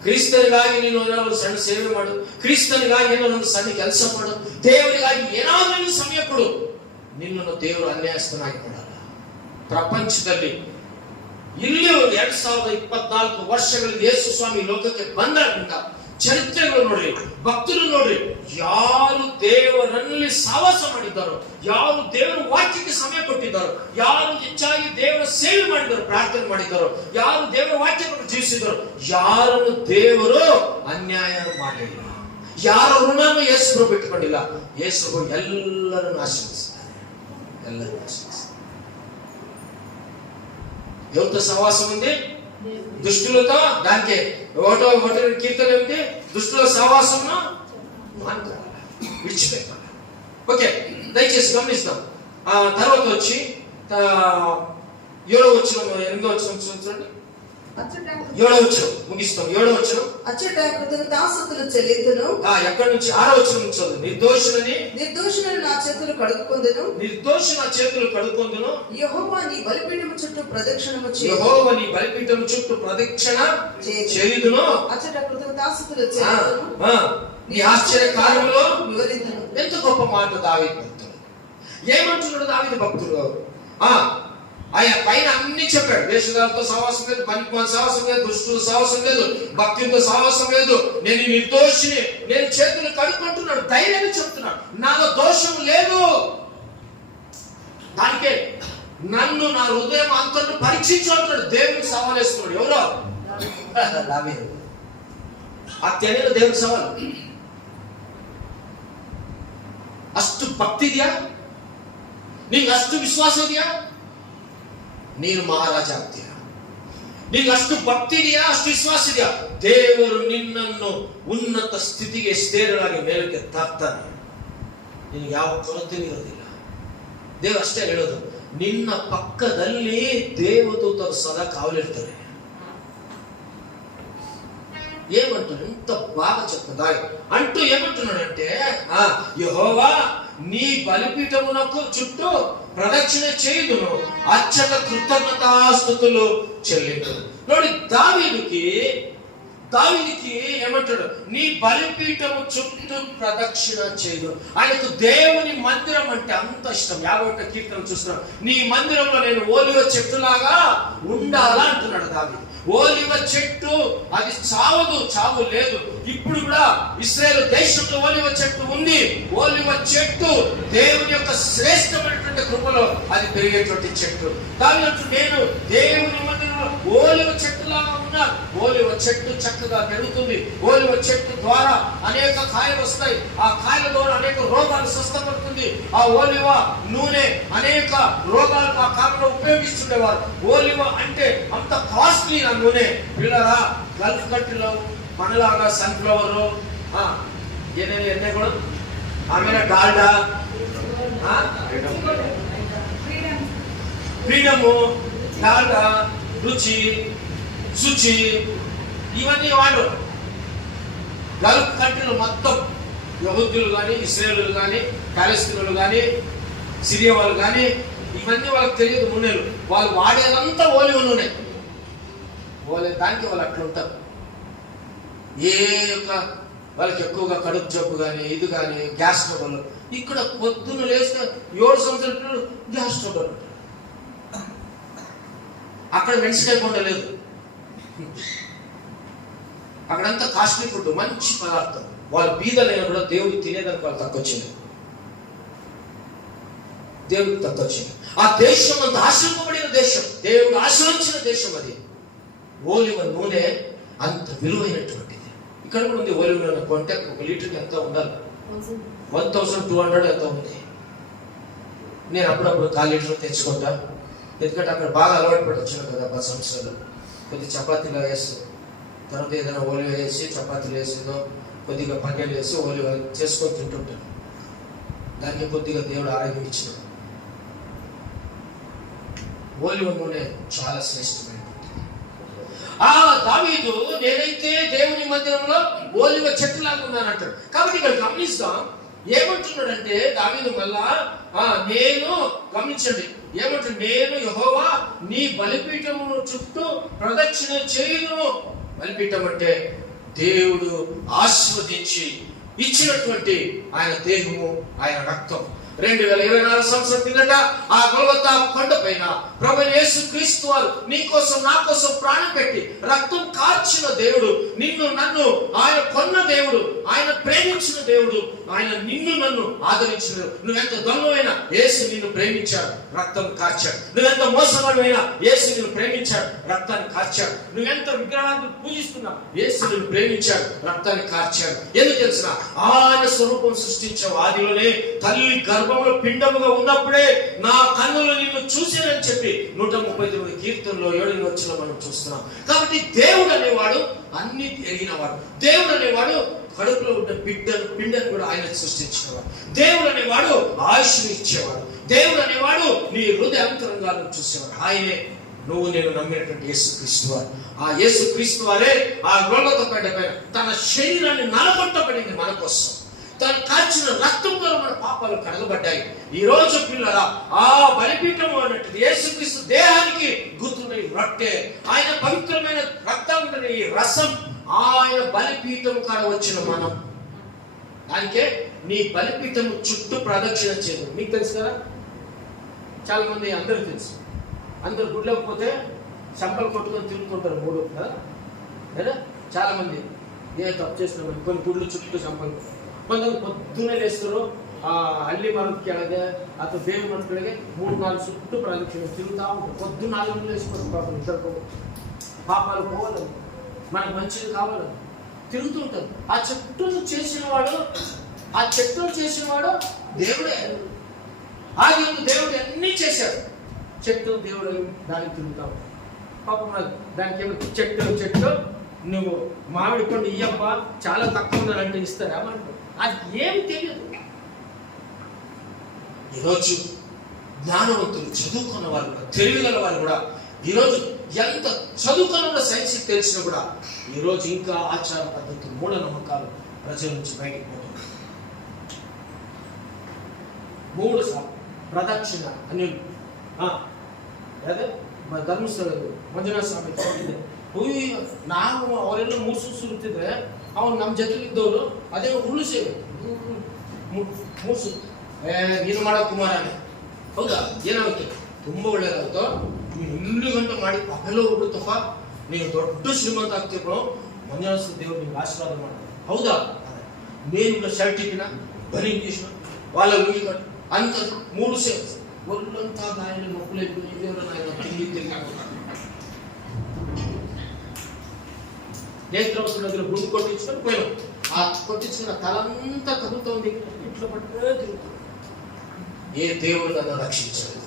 ಕ್ರಿಸ್ತನಿಗಾಗಿ ನೀನು ಏನಾದ್ರು ಸಣ್ಣ ಸೇವೆ ಮಾಡು, ಕ್ರಿಸ್ತನಿಗಾಗಿ ಏನೋ ಒಂದು ಸಣ್ಣ ಕೆಲಸ ಮಾಡು, ದೇವರಿಗಾಗಿ ಏನಾದ್ರೂ ನೀನು ಸಮಯ ಕೊಡು. ನಿನ್ನನ್ನು ದೇವರು ಅನ್ಯಾಯಸ್ಥನಾಗಿ ಮಾಡಲ್ಲ. ಪ್ರಪಂಚದಲ್ಲಿ ಇಲ್ಲಿ 2024 ವರ್ಷಗಳಲ್ಲಿ ಯೇಸು ಸ್ವಾಮಿ ಲೋಕಕ್ಕೆ ಬಂದಾಗಿಂದ ಚರಿತ್ರೆಗಳು ನೋಡ್ರಿ, ಭಕ್ತರು ನೋಡ್ರಿ, ಯಾರು ದೇವರಲ್ಲಿ ಸಹವಾಸ ಮಾಡಿದ್ದಾರೋ, ಯಾರು ದೇವರ ವಾಕ್ಯಕ್ಕೆ ಸಮಯ ಕೊಟ್ಟಿದ್ದಾರೋ, ಯಾರು ಹೆಚ್ಚಾಗಿ ದೇವರ ಸೇವೆ ಮಾಡಿದ್ದಾರೋ, ಪ್ರಾರ್ಥನೆ ಮಾಡಿದ್ದಾರೋ, ಯಾರು ದೇವರ ವಾಕ್ಯವನ್ನು ಜೀವಿಸಿದಾರೋ, ಯಾರನ್ನು ದೇವರು ಅನ್ಯಾಯ ಮಾಡಲಿಲ್ಲ, ಯಾರ ಋಣನು ಯೇಸು ಬಿಟ್ಟುಕೊಂಡಿಲ್ಲ. ಯೇಸು ಎಲ್ಲರನ್ನು ఆశీర్వదిస్తారు, ಎಲ್ಲರನ್ನು ఆశీర్వదిస్తారు. ఎవరితో సహవాసం ఉంది? దుష్టులతో. దానికి ఒకటో కీర్తన ఉంది, దుష్టుల సహవాసంను మానుకోవాలి, విడిచిపెట్టాలి. ఓకే, దయచేసి గమనిస్తాం. తర్వాత వచ్చి 7వ వచనం, 8వ వచనం చూడండి. 7వ వచనం ముగిస్తాం. 7వ వచనం, అచ్చట కృతజ్ఞతాస్తుతులు చెల్లింతును. ఎక్కడి నుంచి? 6వ వచనం నుంచి చదువు. నిర్దోషులని నా చేతులు కడుక్కొందును, నిర్దోషి నా చేతులు కడుక్కొందును. యెహోవా నీ బలిపీఠము చుట్టూ ప్రదక్షిణము చేయుదును, యెహోవా నీ బలిపీఠము చుట్టూ ప్రదక్షిణ చేయుదును. అచ్చట కృతజ్ఞతాస్తుతులు చెల్లింతును, నీ ఆశ్చర్య కార్యములు వివరింతును. ఎంత గొప్ప మాట దావీదు భక్తుడు. ఏమంటున్నాడు దావీదు భక్తుడు? ఆయన పైన అన్ని చెప్పాడు. వేషధారులతో సహవాసం లేదు, పనికిమాలిన సహవాసం లేదు, దుష్టుల సహవాసం లేదు, భక్తితో సహవాసం లేదు, నేను నిర్దోషిని, నేను చేతులు కడుక్కుంటున్నాడు, ధైర్యంగా చెప్తున్నాడు, నాలో దోషం లేదు. దానికే నన్ను, నా హృదయం అంతను పరీక్షించుకుంటున్నాడు, దేవునికి సవాల్ వేస్తున్నాడు. ఎవరో దావీదు. అత్యనేక దేవునికి సవాల్. ಅಷ್ಟು ಭಕ್ತಿ ಇದೆಯಾ? ನಿಂಗೆ ಅಷ್ಟು ವಿಶ್ವಾಸ ಇದೆಯಾ? ನೀನು ಮಹಾರಾಜ ಆಗ್ತೀಯ. ನಿಂಗೆ ಅಷ್ಟು ಭಕ್ತಿ ಇದೆಯಾ, ಅಷ್ಟು ವಿಶ್ವಾಸ ಇದೆಯಾ? ದೇವರು ನಿನ್ನನ್ನು ಉನ್ನತ ಸ್ಥಿತಿಗೆ ಸ್ಥಿರವಾಗಿ ಮೇಲಕ್ಕೆ ತರ್ತಾನೆ. ನಿನಗೆ ಯಾವ ಕೊರತೆ ಇರೋದಿಲ್ಲ. ದೇವರು ಅಷ್ಟೇ ಹೇಳೋದು, ನಿನ್ನ ಪಕ್ಕದಲ್ಲಿ ದೇವದೂತರು ಸದಾ ಕಾವಲಿರ್ತಾರೆ. ఏమంటున్నాడు? ఇంత బాగా చెప్తుందా అంటూ ఏమంటున్నాడంటే, యెహోవా నీ బలిపీఠమునకు చుట్టూ ప్రదక్షిణ చేయుదును, అచ్చట కృతజ్ఞతాస్తుతులు చెల్లించును. ನೋಡಿ దావీదుకి ఏమంటాడు? నీ బలిపీఠము చుట్టూ ప్రదక్షిణ చేయదు. ఆయనకు దేవుని మందిరం అంటే అంత ఇష్టం. 51వ కీర్తన చూస్తున్నాం, నీ మందిరంలో నేను ఓలివ చెట్టులాగా ఉండాలా అంటున్నాడు దావీదు. ఓలివ చెట్టు అది చావు లేదు. ఇప్పుడు కూడా ఇశ్రాయేలు దేశంలో ఓలివ చెట్టు ఉంది. ఓలివ చెట్టు దేవుని యొక్క శ్రేష్టమైనటువంటి కృపలో అది పెరిగేటువంటి చెట్టు. దాని నేను దేవుని మందిరంలో ఓలివ చెట్టులాగా ఉన్నా. ఓలివ చెట్టు చక్కగా పెరుగుతుంది. ఓలివ చెట్టు ద్వారా అనేక కాయలు వస్తాయి. ఆ కాయల ద్వారా అనేక రోగాలు స్వస్థపడుతుంది. ఆ ఓలివ నూనె అనేక రోగాలకు ఆ కాలంలో ఉపయోగిస్తుండేవారు. ఓలివ అంటే అంత కాస్ట్లీ ఆ నూనె. పిల్లరా, గల్ఫ్ కంట్రీలో మనలాగా సన్ఫ్లవర్ ఏనేది ఎన్నే కూడా ఆమె డాల్డా, ఫ్రీడము, డాల్డా, రుచి, శుచి, ఇవన్నీ వాడు గల్ఫ్ కంట్రీలు మొత్తం యహూదులు కానీ, ఇశ్రాయేలులు కానీ, పాలస్తీనులు కానీ, సిరియా వాళ్ళు కానీ, ఇవన్నీ వాళ్ళకి తెలియదు నూనెలు. వాళ్ళు వాడేదంతా ఓలివ నూనె. దానికి వాళ్ళు అట్లా ఉంటారు. వాళ్ళకి ఎక్కువగా కడుపు జబ్బు కానీ, ఇది కానీ, గ్యాస్ ట్రబుల్. ఇక్కడ పొద్దున్న లేస్తే 7 సంవత్సరాల పిల్లలు గ్యాస్ ట్రబుల్ ఉంటారు. అక్కడ వెన్స్డే కొండ లేదు, అక్కడంతా కాస్ట్లీ ఫుడ్, మంచి పదార్థం. వాళ్ళు బీదలైనా కూడా దేవుడు తినేదానికి వాళ్ళు తక్కువ చేయలేదు, దేవుడికి తక్కువ చేయలేదు. ఆ దేశం అంత ఆశ్రయింపబడిన దేశం, దేవుడు ఆశ్రయించిన దేశం. అది ఓలివ నూనె అంత విలువైనటువంటిది. ఇక్కడ కూడా ఉంది ఓలివ నూనె కొంటే 1 లీటర్కి ఎంత ఉండాలి, 1200 ఎంత ఉంది. నేను అప్పుడప్పుడు 1/4 లీటర్ తెచ్చుకుంటా, ఎందుకంటే అక్కడ బాగా అలవాటు పడి వచ్చిన కదా 10 సంవత్సరాలు. కొద్ది చపాతీలో వేసి, తర్వాత ఏదైనా ఓలివ వేసి చపాతీలు వేసేదో, కొద్దిగా పన్నీలు వేసి ఓలివ చేసుకొని తింటుంటాను. దానికి కొద్దిగా దేవుడు ఆరోగ్యం ఇచ్చిన. ఓలివ నూనె చాలా శ్రేష్టమైనటువంటిది. ఆ దావీదు నేనైతే దేవుని మందిరంలో ఓలివ చెట్టులాగా ఉన్నానంటాడు. కాబట్టి ఇక్కడ గమనిస్తాం, ఏమంటున్నాడంటే దావీదు మళ్ళా నేను గమనించండి ఏమంటాడు, నేను యెహోవా నీ బలిపీఠము చుట్టూ ప్రదక్షిణ చేయును. బలిపీఠం అంటే దేవుడు ఆశీర్వదించి ఇచ్చినటువంటి ఆయన దేహము, ఆయన రక్తం. 2024 సంవత్సరం కిందట ఆ గొల్గొతా కొండ పైన ప్రభువైన యేసుక్రీస్తు వారు నీ కోసం నా కోసం ప్రాణం పెట్టి రక్తం కార్చిన దేవుడు, నిన్ను నన్ను ఆయన కొన్న దేవుడు, ఆయన ప్రేమించిన దేవుడు, ఆయన నిన్ను నన్ను ఆదరించిన దేవుడు. నువ్వెంత దొంగమైనా యేసు నిన్ను ప్రేమించాడు, రక్తం కార్చాడు. నువ్వెంత మోసగాడివైనా యేసు నిన్ను ప్రేమించాడు, రక్తాన్ని కార్చాడు. నువ్వెంత విగ్రహాన్ని పూజిస్తున్నా యేసు నిన్ను ప్రేమించాడు, రక్తాన్ని కార్చాడు. ఎందుకు తెలిసిన, ఆయన స్వరూపం సృష్టించే ఆదిలోనే తల్లి గర్భంలో పిండముగా ఉన్నప్పుడే నా కన్నులు నిన్ను చూసినని చెప్పి 139 కీర్తనలో 7వ వచనంలో మనం చూస్తున్నాం. కాబట్టి దేవుడు అనేవాడు అన్ని ఎరిగినవాడు. దేవుడు అనేవాడు కడుపులో ఉన్న పిండను కూడా ఆయన సృష్టించినవాడు. దేవుడు అనేవాడు ఆయుష్ని ఇచ్చేవాడు. దేవుడు అనేవాడు నీ హృదయ అంతరంగాలను చూసేవాడు. ఆయనే నువ్వు నేను నమ్మినటువంటి యేసుక్రీస్తు వారు. ఆ యేసుక్రీస్తు వారే ఆ గొల్గొతా కొండ పైన తన శరీరాన్ని నలగొట్టబడింది మన కోసం. తను కాచిన రక్తం ద్వారా మన పాపాలు కడగబడ్డాయి. ఈ రోజు పిల్లల ఆ బలిపీఠము అన్నట్టు యేసుక్రీస్తు దేహానికి గుర్తున్న రొట్టె, ఆయన పవిత్రమైన రక్తం ఈ రసం, ఆయన బలిపీఠం కాడ వచ్చిన మనం. దానికే నీ బలిపీఠము చుట్టూ ప్రదక్షిణ చేయదు. మీకు తెలుసు కదా, చాలా మంది అందరికి తెలుసు. అందరు గుడ్లోకి పోతే చంపలు కొట్టుకొని తిరుగుతుంటారు 3 కదా. చాలా మంది ఏ తప్పు చేసిన కొన్ని గుడ్లు చుట్టూ చంపలు, కొంతమంది పొద్దున్నే లేస్తారు, అల్లి మనకి అలాగే అతను దేవుని మనకి 3-4 చుట్టూ ప్రదక్షిణ తిరుగుతూ ఉంటారు. పొద్దున్న 4 గంటలు వేసుకుంటారు. పాపం ఇద్దరు పాపాలు పోవాలని, మనకు మంచిది కావాలని తిరుగుతుంటారు. ఆ చెట్టును చేసిన వాడు దేవుడే. ఆది దేవుడు అన్నీ చేశాడు. చెట్టు దేవుడు దానికి తిరుగుతావు. పాపం దానికి ఏమో చెట్టు నువ్వు మామిడి పండు ఇయ్యప్ప చాలా తక్కువ ఉండాలంటే ఇస్తారా అంటే అది ఏమి తెలియదు. ఈరోజు జ్ఞానవంతులు, చదువుకున్న వాళ్ళు కూడా, తెలివిగల వాళ్ళు కూడా, ఈరోజు ఎంత చదువుకున్న సైన్స్ తెలిసినా కూడా ఈరోజు ఇంకా ఆచార పద్ధతులు, మూఢనమ్మకాలు ప్రజల నుంచి బయటకు పోతుంది. 3 సార్లు ప్రదక్షిణ అని ಅದೇ ಧರ್ಮಸ್ಥಳ ಮಂಜುನಾಥ ಸ್ವಾಮಿ ನಾವು ಅವರೆಲ್ಲ ಮೂರ್ಸು ಸುರುತ್ತಿದ್ರೆ ಅವ್ನು ನಮ್ಮ ಜೊತೆಲಿದ್ದವರು ಅದೇ ಉರುಳಿಸೇವೆ ಮೂರ್ಸು ನೀನು ಮಾಡೋ ಕುಮಾರನೇ ಹೌದಾ, ಏನಾಗುತ್ತೆ ತುಂಬ ಒಳ್ಳೇದಾಗುತ್ತೋ. ನೀನು 1 ಗಂಟೆ ಮಾಡಿ ಅವೆಲ್ಲ ಹೋಗ್ಬಿಡ್ತಪ್ಪ, ನೀನು ದೊಡ್ಡ ಶ್ರೀಮಂತ ಆಗ್ತಿರೋ, ಮಂಜುನಾಥ ದೇವರು ನಿಮ್ಗೆ ಆಶೀರ್ವಾದ ಮಾಡ್ತಾರೆ. ಹೌದಾ, నేను షర్ట్ ఇప్పిన బలి చేసిన వాళ్ళ ఉల్లి కట్టు అంత 3 సేవ ఒళ్ళంతా గాయలు నొప్పులు అయిపోయి ఆయన తిరిగి నేత్రవసరం దగ్గర గుండు కొట్టించుకొని పోయినాం. ఆ కొట్టించుకున్న తలంతా కదులుతోంది, ఇట్లా పట్టుకునే తిరుగుతుంది. ఏ దేవుడు నన్ను రక్షించాడు,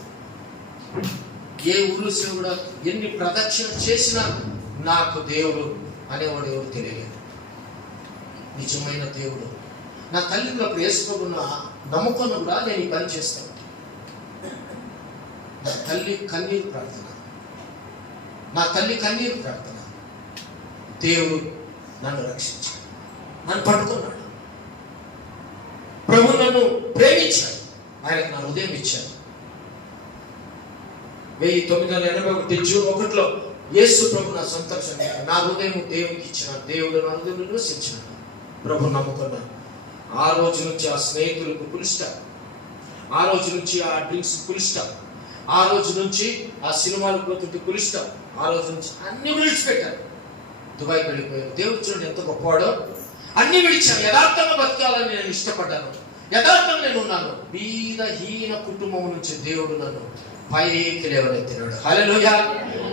ఏ ఊరు కూడా ఎన్ని ప్రదక్షిణ చేసినా నాకు దేవుడు అనేవాడు ఎవరు తెలియలేదు. నిజమైన దేవుడు నా తల్లిదండ్రులకు వేసుకోకున్న నమ్మకం కూడా నేను ఈ పని చేస్తాను. నా తల్లి కన్నీరు ప్రార్థన, దేవుడు నన్ను రక్షించాడు, నన్ను పట్టుకున్నాడు. ప్రభు నన్ను ప్రేమించాడు, ఆయనకు నా హృదయం ఇచ్చాడు. 1981 జూన్ 1 యేసు ప్రభు నా సంతోషం, నా హృదయం దేవునికి ఇచ్చినాడు. దేవుడు నా హృదయం నివసించినాడు. ప్రభు నమ్ముకున్నాను. ఆ రోజు నుంచి ఆ స్నేహితులకు పులిస్టాప్, ఆ రోజు నుంచి ఆ డ్రింక్స్ పులిస్టాప్, ఆ రోజు నుంచి ఆ సినిమాలు పోతుంటే కులిష్టం, ఆ రోజు నుంచి అన్ని విడిచిపెట్టారు, దుబాయ్కి వెళ్ళిపోయారు. దేవుడు చూడండి ఎంత గొప్పవాడో. అన్ని విడిచాను, యథార్థంగా బతకాలని నేను ఇష్టపడ్డాను, యథార్థంగా నేను ఉన్నాను. బీదహీన కుటుంబం నుంచి దేవుడు నన్ను పైకి లేవనెత్తినాడు. హల్లెలూయా,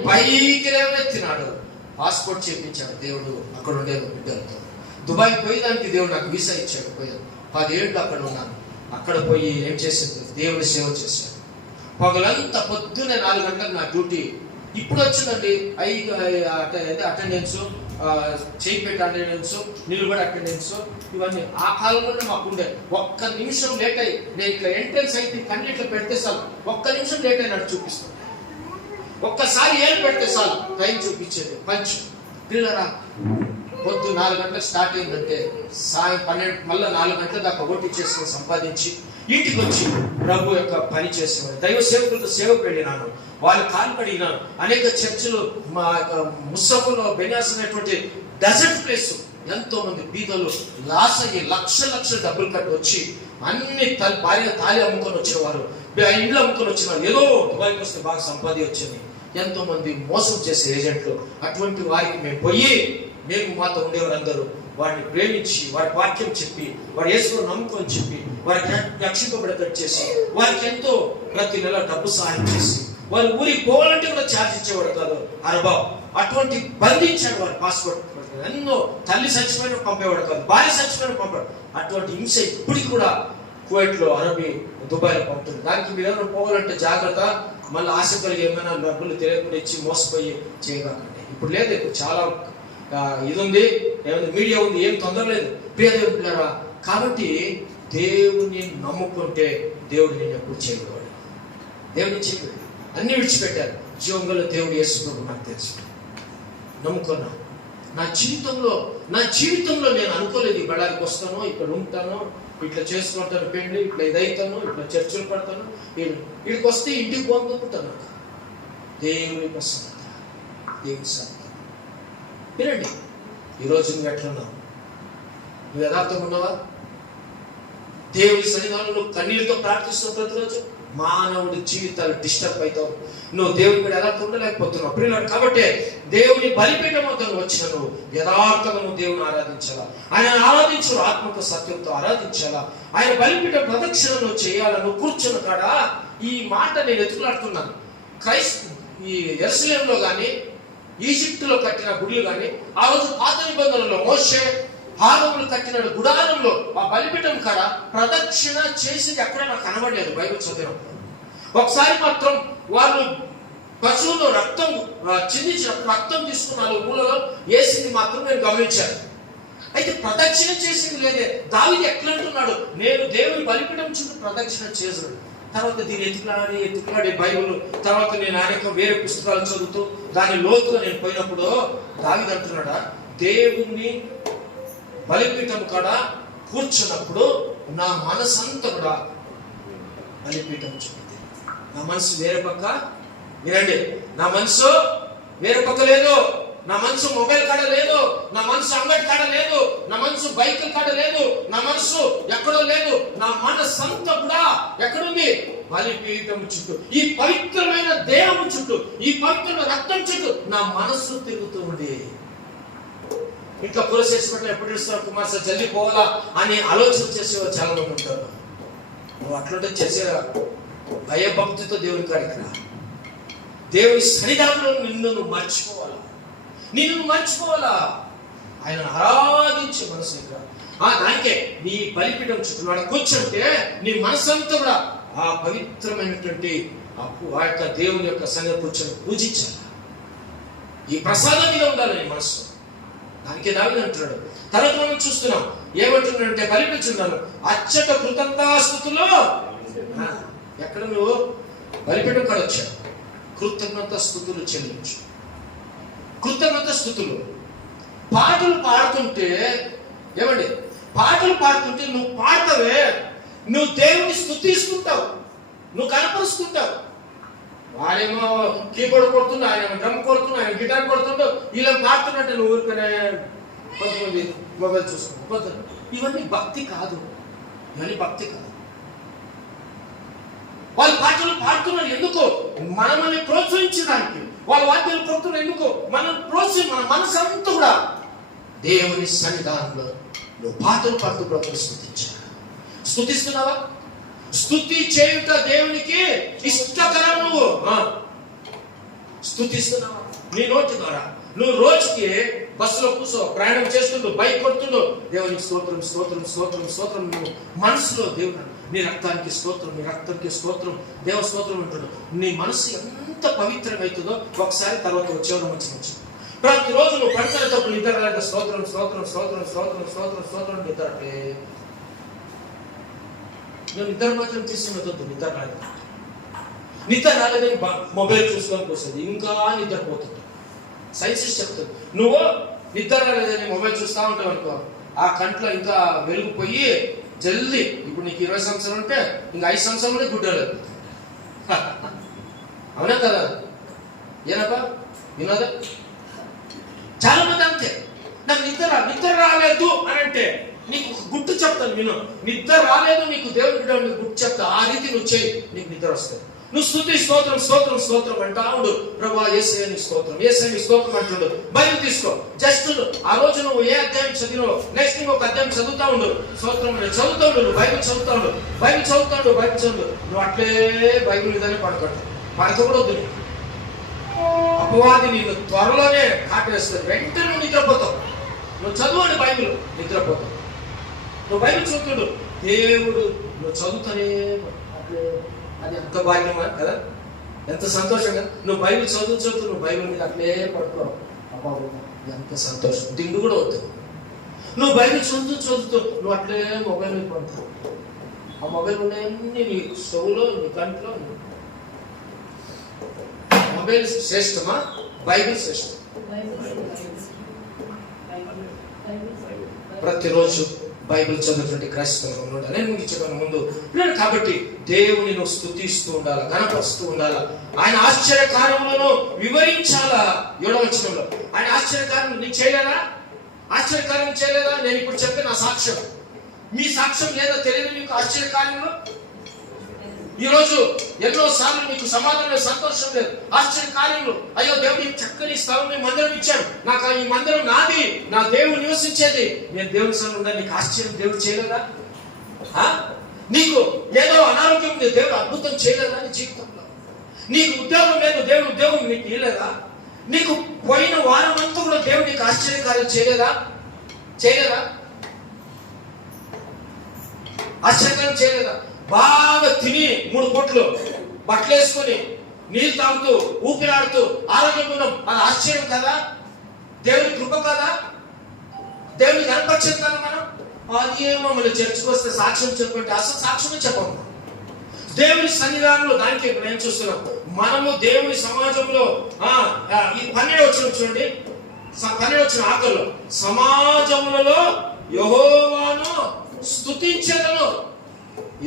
పైకి లేవనెత్తినాడు. పాస్పోర్ట్ చేయించాడు దేవుడు అక్కడ ఉండే బిడ్డలతో. దుబాయ్ పోయేదానికి దేవుడు నాకు వీసా ఇచ్చాడు. పోయాను 10 ఏళ్ళు అక్కడ ఉన్నాను. అక్కడ పోయి ఏం చేసింది, దేవుని సేవ చేశాను. పగలంతా పొద్దున్నే 4 గంటలకు నా డ్యూటీ. ఇప్పుడు వచ్చిందండి 5 అటెండెన్స్, చేయి పెట్టి అటెండెన్స్, నిలబడి అటెండెన్స్, ఇవన్నీ ఆ కాలంలోనే మాకుండే. ఒక్క నిమిషం లేట్ అయ్యి నేను ఇట్లా ఎంట్రెన్స్ అయితే కన్నిట్లో పెడితే చాలు, ఒక్క నిమిషం లేట్ అయినట్టు చూపిస్తాను. ఒక్కసారి ఏళ్ళు పెడితే చాలు టైం చూపించేది. పంచ్ పిల్లరా, పొద్దు 4 గంటలకు స్టార్ట్ అయిందంటే సాయం 12 మళ్ళీ 4 గంటల దాకా ఓటీ చేసుకుని సంపాదించి ఇంటికి వచ్చి ప్రభు యొక్క పని చేసేవాడు. దైవ సేవకులతో సేవకు వెళ్ళినాను, వాళ్ళు కాలు పడినాను. అనేక చర్చలు, మా ముస్సఫులో బెనియాస్ అనేటువంటి డెజర్ట్ ప్లేస్, ఎంతో మంది బీదలు లాస్ అయ్యి లక్షల డబ్బులు కట్టి వచ్చి అన్ని భార్య తాళి అమ్ముకొని వచ్చిన వారు, ఇండ్లు అమ్ముకొని వచ్చిన వారు, ఏదో దుబాయ్కి వస్తే బాగా సంపాది వచ్చింది. ఎంతో మంది మోసం చేసే ఏజెంట్లు. అటువంటి వారికి మేము పోయి, మేము మాతో ఉండేవారందరూ వారిని ప్రేమించి, వారి వాక్యం చెప్పి, వారి యేసును నమ్ముకొని చెప్పి, వారికి రక్షింపబడేటట్టు చేసి, వారికి ఎంతో ప్రతి నెల డబ్బు సహాయం చేసి, వారి ఊరికి పోవాలంటే కూడా ఛార్జ్ ఇచ్చేవాడు కాదు అరబాబు. అటువంటి బంధించాడు వారి పాస్పోర్ట్. ఎన్నో తల్లి చచ్చిపోయిన పంపేవాడు కాదు, భార్య చచ్చిపోయిన పంపాడు. అటువంటి హింస ఇప్పటికి కూడా కువైట్లో, అరబీ, దుబాయ్లో పంపుతుంది. దానికి మీరు ఏమైనా పోవాలంటే జాగ్రత్త. మళ్ళీ ఆశ కలిగి ఏమైనా డబ్బులు తెలియకుండా ఇచ్చి మోసపోయి చేయగలండి. ఇప్పుడు లేదు, ఇప్పుడు చాలా ఇది ఉంది, ఏమైనా మీడియా ఉంది, ఏం తొందర లేదు ప్రియదేవుని పిల్లరా. కాబట్టి దేవుని నమ్ముకుంటే దేవుడు నేను ఎప్పుడు చేయగలవాడు. దేవుడిని చేయగలడు. అన్ని విడిచిపెట్టారు. జీవంగల దేవుడు యేసు నాకు తెలుసు, నమ్ముకున్నా. నా జీవితంలో నేను అనుకోలేదు బళ్ళారికి వస్తాను, ఇక్కడ ఉంటాను, ఇట్లా చేసుకుంటాను పెళ్లి, ఇట్లా ఇదైతాను, ఇట్లా చర్చలు పడతాను, ఇక్కడికి వస్తే ఇంటికి పొందుకుంటాను. దేవుని ప్రసన్నత, దేవుని సత్తా. వినండి, ఈరోజు నువ్వు ఎట్లున్నావు? నువ్వు యథార్థంగా ఉన్నావా? దేవుని సన్నిధానంలో కన్నీళ్ళతో ప్రార్థిస్తున్నావు ప్రతిరోజు? మానవుడి జీవితాలు డిస్టర్బ్ అవుతావు. నువ్వు దేవుని మీద యథార్థం ఉండలేకపోతున్నావు ప్రియులారా. కాబట్టి దేవుని బలిపీఠం వద్ద వచ్చిన నువ్వు యథార్థంగా నువ్వు దేవుని ఆరాధించాలా. ఆయన ఆరాధించు, ఆత్మక సత్యంతో ఆరాధించాలా. ఆయన బలిపీఠం ప్రదక్షిణ నువ్వు చేయాలా. నువ్వు కూర్చున్న కాడ ఈ మాట నేను ఎత్తుకులాడుతున్నాను. ఈ యెరూషలేములో కానీ, ఈజిప్టులో కట్టిన గుడులు కానీ, ఆ రోజు పాత నిబంధనలో మోషే ఆరోనులు కట్టిన గుడారంలో ఆ బలిపీఠం కాడ ప్రదక్షిణ చేసింది ఎక్కడ నాకు కనబడలేదు బైబిల్ చదివినప్పుడు. ఒకసారి మాత్రం వాళ్ళు పశువులో రక్తం చిందించిన రక్తం తీసుకున్న ఊళ్ళలో వేసింది మాత్రం నేను గమనించాను. అయితే ప్రదక్షిణ చేసింది లేదే. దావీదు ఎట్లా అంటున్నాడు, నేను దేవుని బలిపీఠం చుట్టూ ప్రదక్షిణ చేసాడు. తర్వాత దీన్ని ఎత్తుకులాడి బైబిల్, తర్వాత నేను అనేక వేరే పుస్తకాలు చదువుతూ దాని లోతుగా నేను పోయినప్పుడు దావీదు అంటున్నాడా, దేవుణ్ణి బలిపీఠం కాడ కూర్చున్నప్పుడు నా మనసంతా కూడా బలిపీఠం చుట్టింది. నా మనసు వేరే పక్క, వినండి, నా మనసు వేరే పక్క లేదు. నా మనసు మొబైల్ కాడ లేదు, నా మనసు అంగడి కాడ లేదు, నా మనసు బైక్ కాడ లేదు, నా మనసు ఎక్కడో లేదు. నా మనసంతా కూడా ఎక్కడుంది? బలిపీఠం చుట్టూ, ఈ పవిత్రమైన దేహం చుట్టూ, ఈ పవిత్రమైన రక్తం చుట్టూ నా మనస్సు తిరుగుతూ ఉంది. ఇంట్లో కూర చేసి పెట్టిన ఎప్పుడు ఇస్తారు కుమార్ సార్ జల్దీ పోవాలా అని ఆలోచన చేసేవారు చాలా మంది ఉంటారు. నువ్వు అట్లుంటే చేసే భయభక్తితో దేవుని కాడికి రా. దేవుని సన్నిధానంలో నిన్ను మర్చిపోవాలా. ఆయన ఆరాధించే మనసు ఇక్కడ. దానికే నీ బలిపీఠం చుట్టూ వాడు కూర్చుంటే నీ మనసంతా కూడా ఆ పవిత్రమైనటువంటి ఆ యొక్క దేవుని యొక్క సన్నిధిలో కూర్చొని పూజించాలి. ఈ ప్రసాదం మీద ఉండాలి నీ మనసు. దానికి దావీదు అంటున్నాడు. తర్వాత మనం చూస్తున్నాం ఏమంటున్నాడంటే, బలిపించున్నాను అచ్చట కృతజ్ఞతాస్తుతులు. ఎక్కడ నువ్వు బలిపీఠం కాడ వచ్చావు, కృతజ్ఞత స్తుతులు చెల్లించు. కృతజ్ఞత స్తుతులు పాటలు పాడుతుంటే, ఏమండి, పాటలు పాడుతుంటే నువ్వు పాడతావే, నువ్వు దేవుని స్తుతిస్తుంటావు, నువ్వు కనపరుస్తుంటావు. వాడేమో కీబోర్డ్ కొడుతుండు, ఆయన డ్రమ్ కొడుతుండు, ఆయన గిటార్ కొడుతుండు, ఇలా పాడుతున్నట్టు నువ్వు ఊరికనే కొంతమంది మొబైల్ చూసుకుంటా. ఇవన్నీ భక్తి కాదు. వాళ్ళు పాటలు పాడుతున్నారు ఎందుకు? మనల్ని ప్రోత్సహించడానికి. వాళ్ళ వాక్యాలు కొడుతున్నారు ఎందుకు? మనం మన మనసు అంతా కూడా దేవుని సన్నిధానంలో నువ్వు పాటలు పాడుతూ ప్రభువుని స్తుతించాలి. స్తుతిస్తున్నావా? స్తుతి చేయుట దేవునికి ఇష్టకరం. నువ్వు స్తుతిస్తున్నావా? నీ నోటి ద్వారా నువ్వు రోజుకి బస్సులో కూర్చో, ప్రయాణం చేస్తుండు, బైక్ కొడుతుండు, దేవునికి స్తోత్రం స్తోత్రం స్తోత్రం స్తోత్రం. నువ్వు మనసులో దేవుడు నీ రక్తానికి స్తోత్రం, నీ రక్తానికి స్తోత్రం, దేవ స్తోత్రం అంటుడు. నీ మనసు ఎంత పవిత్రమవుతుందో ఒకసారి తర్వాత వచ్చేవాడు మంచి ప్రతిరోజు నువ్వు పడుకునేటప్పుడు నిద్ర రాలేదు, స్తోత్రం స్తోత్రం స్తోత్రం స్తోత్రం స్తోత్రం స్తోత్రం నిద్ర అంటే నువ్వు నిద్ర మాత్రం తీసుకున్నది. నిద్ర రాలేదని మొబైల్ చూసుకోడానికి వస్తుంది, ఇంకా నిద్రపోతుంది. సైన్స్ చెప్తుంది, నువ్వు నిద్ర రాలేదని మొబైల్ చూస్తూ ఉంటావు అనుకో, ఆ కంట్లో ఇంకా వెలుగుపోయి జల్దీ ఇప్పుడు నీకు 20 సంవత్సరాలు ఉంటే ఇంకా 5 సంవత్సరాలు గుడ్డలేదు. అవునా కదా? ఏనబ్బా వినోదా? చాలా మంది అంతే, నాకు నిద్ర రాలేదు అని అంటే నీకు గుట్టు చెప్తాను విను. నిద్ర రాలేదు నీకు దేవుడి గుట్టు చెప్తా, ఆ రీతి నువ్వు చేయి, నీకు నిద్ర వస్తుంది. నువ్వు స్తుతి స్తోత్రం స్తోత్రం స్తోత్రం అంటా ఉండు. ప్రభువా యేసయ్య స్తోత్రం, యేసయ్య స్తోత్రం అంటుండు. బైబిల్ తీసుకో, జస్ట్ ఆ రోజు నువ్వు ఏ అధ్యాయం చదివినో నెక్స్ట్ ఇంకొక అధ్యాయం చదువుతా ఉండు. స్తోత్రం చదువుతా ఉండు, నువ్వు బైబిల్ చదువుతా ఉండు, బైబిల్ చదువుతాడు, బైబిల్ చదువు. నువ్వు అట్లే బైబిల్ మీదనే పడకూడదు. అపవాది నిన్ను త్వరలోనే కాటేస్తుంది, వెంటనే నువ్వు నిద్రపోతావు. నువ్వు చదువు అని బైబిల్, నిద్రపోతావు. నువ్వు బైబిల్ చదువుతుండు, దేవుడు నువ్వు చదువుతానే అట్లే. అది ఎంత భాగ్యమా కదా, ఎంత సంతోషం కదా. నువ్వు బైబిల్ చదువుతూ నువ్వు బైబిల్ మీద అట్లే పడుకో, అబ్బా ఎంత సంతోషం. తిండి కూడా వద్దు. నువ్వు బైబిల్ చదువుతూ నువ్వు అట్లే మొబైల్ మీద పడుకో. ఆ మొబైల్ ఉన్నాయన్నీ నీ చెవులో, నీ కంట్లో. మొబైల్ శ్రేష్టమా, బైబిల్ శ్రేష్టమా? ప్రతిరోజు బైబిల్ చదువుతుంటే క్రైస్తవులు నేను ముగించడం ముందు కాబట్టి దేవుని నువ్వు స్తుతిస్తూ ఉండాలా, గణపరుస్తూ ఉండాలా. ఆయన ఆశ్చర్య కార్యములను వివరించాలా. 7వ వచనంలో ఆయన ఆశ్చర్యకార్యం నీకు చేయలేదా? ఆశ్చర్యకార్యం చేయలేదా? నేను ఇప్పుడు చెప్పే నా సాక్ష్యం, మీ సాక్ష్యం లేదా తెలియదు మీకు ఆశ్చర్యకార్యంలో? ఈరోజు ఎన్నో సార్లు నీకు సమాధానం సంతోషం లేదు, ఆశ్చర్య కార్యంలో అయ్యో దేవుడికి చక్కని స్థలం మందిరం ఇచ్చాడు, నాకు ఈ మందిరం నాది, నా దేవుడు నివసించేది, నేను దేవుని సన్నిధిలో ఉందా? నీకు ఆశ్చర్యం దేవుడు చేయలేదా? నీకు ఏదో అనారోగ్యం ఉంది, దేవుడు అద్భుతం చేయలేదా నీ జీవితంలో? నీకు ఉద్యోగం లేదు, దేవుడు ఉద్యోగం నీకు ఇవ్వలేదా? నీకు పోయిన వారం అంతా కూడా దేవుడు నీకు ఆశ్చర్యకార్యం చేయలేదా? ఆశ్చర్యకార్యం చేయలేదా? బాగా తిని 3 పూట్లు బట్టలు వేసుకొని నీళ్ళు తాగుతూ ఊపిరాడుతూ ఆరోగ్యం ఉన్నాం, అది ఆశ్చర్యం కదా? దేవుని కృప కదా? దేవుని కనపరిచేది కదా? మనం అది ఏమో మళ్ళీ చర్చకు వస్తే సాక్ష్యం చెప్పండి, అసలు సాక్ష్యమే చెప్పము. దేవుని సన్నిధానంలో దానికి ఇప్పుడు ఏం చూస్తున్నాం మనము దేవుని సమాజంలో. ఈ 12వ వచనం చూడండి, 12వ వచనం ఆఖరిలో సమాజములలో యెహోవాను స్తుతించెదను.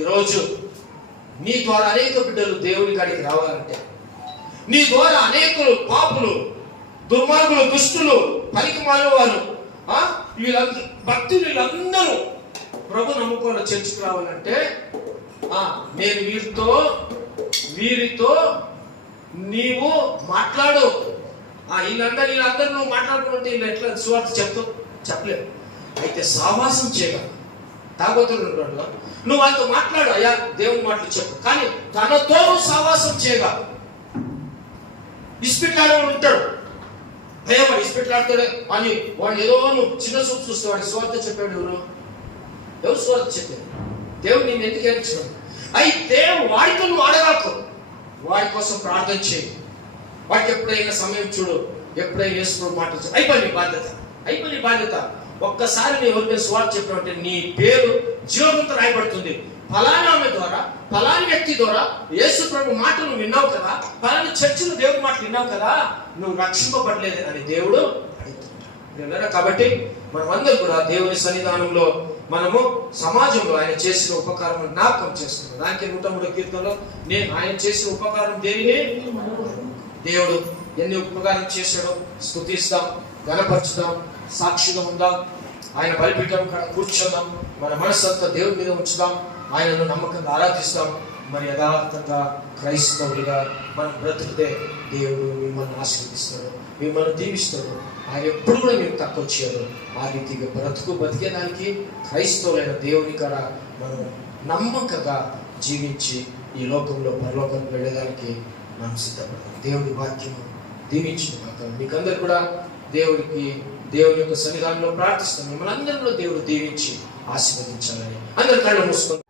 ఈరోజు నీ ద్వారా అనేక బిడ్డలు దేవుని కాడికి రావాలంటే, నీ ద్వారా అనేకులు పాపులు, దుర్మార్గులు, దుష్టులు, పనికి మాలినవారు, వీళ్ళందరూ ప్రభు నమ్ముకోవాలి చర్చికి రావాలంటే నేను వీరితో నీవు మాట్లాడు. వీళ్ళందరూ నువ్వు మాట్లాడుకుంటే వీళ్ళు ఎట్లా సువార్త చెప్పలేవు. అయితే సావాసం చేయగలరు. తాగోతులు నువ్వు వాళ్ళతో మాట్లాడు, అయ్యా దేవుని మాటలు చెప్పు, కానీ తనతో సావాసం చేయగా. ఇస్పిట్లాడేవాడు ఉంటాడు, అయ్యా వాడు ఇస్పిట్లాడతాడే అని వాడు ఏదో నువ్వు చిన్న చూపు చూస్తే వాడి స్వార్థ చెప్పాడు. ఎవరు స్వార్థ చెప్పాడు? దేవుడు నేను ఎందుకు ఏర్చినాడు? అయితే వాడితో నువ్వు అడగాకు, వాడి కోసం ప్రార్థన చేయి. వాడికి ఎప్పుడైనా సమయం చూడు, ఎప్పుడైనా యేసు మాటలు అయిపోయి బాధ్యత. ఒక్కసారి నీ ఎవరికైనా స్వార్థ చెప్పినట్టే నీ పేరు జీవనంతో రాయబడుతుంది. ఫలానా ఆమె ద్వారా, ఫలాని వ్యక్తి ద్వారా యేసు ప్రభు మాటలు నువ్వు విన్నావు కదా, ఫలాని చర్చిలో దేవుడి మాటలు విన్నావు కదా, నువ్వు రక్షింపబడలేదు అని దేవుడు అడుగుతున్నాడు. కాబట్టి మనమందరూ కూడా దేవుని సన్నిధానంలో మనము సమాజంలో ఆయన చేసిన ఉపకారం జ్ఞాపకం చేసుకున్నాం. దానికి 103వ కీర్తనలో నేను ఆయన చేసిన ఉపకారం దేనిని, దేవుడు ఎన్ని ఉపకారం చేశాడో స్తుతిస్తాం, గణపరచుదాం, సాక్షిగా ఉందాం. ఆయన బలిపీఠం కాడ కూర్చుందాం, మన మనస్సంతా దేవుడి మీద ఉంచుదాం, ఆయనను నమ్మకంగా ఆరాధిస్తాం. మరి యథార్థంగా క్రైస్తవులుగా మనం బ్రతికితే దేవుడు మిమ్మల్ని ఆశీర్వదిస్తాడు, మిమ్మల్ని దీవిస్తాడు. ఆయన ఎప్పుడు కూడా మేము తక్కువ చేయడు. ఆ రీతిగా బతికేదానికి క్రైస్తవులైన దేవుని కాడ మనం నమ్మకంగా జీవించి ఈ లోకంలో పరలోకానికి వెళ్ళేదానికి మనం సిద్ధపడాలి. దేవుడి వాక్యం దీవించిన కాక మీకందరూ కూడా దేవుని యొక్క సన్నిధానంలో ప్రార్థిస్తాం. మిమ్మల్ని అందరిలో దేవుడు దీవించి ఆశీర్వదించాలని అందరి కళ్ళు మూసుకొని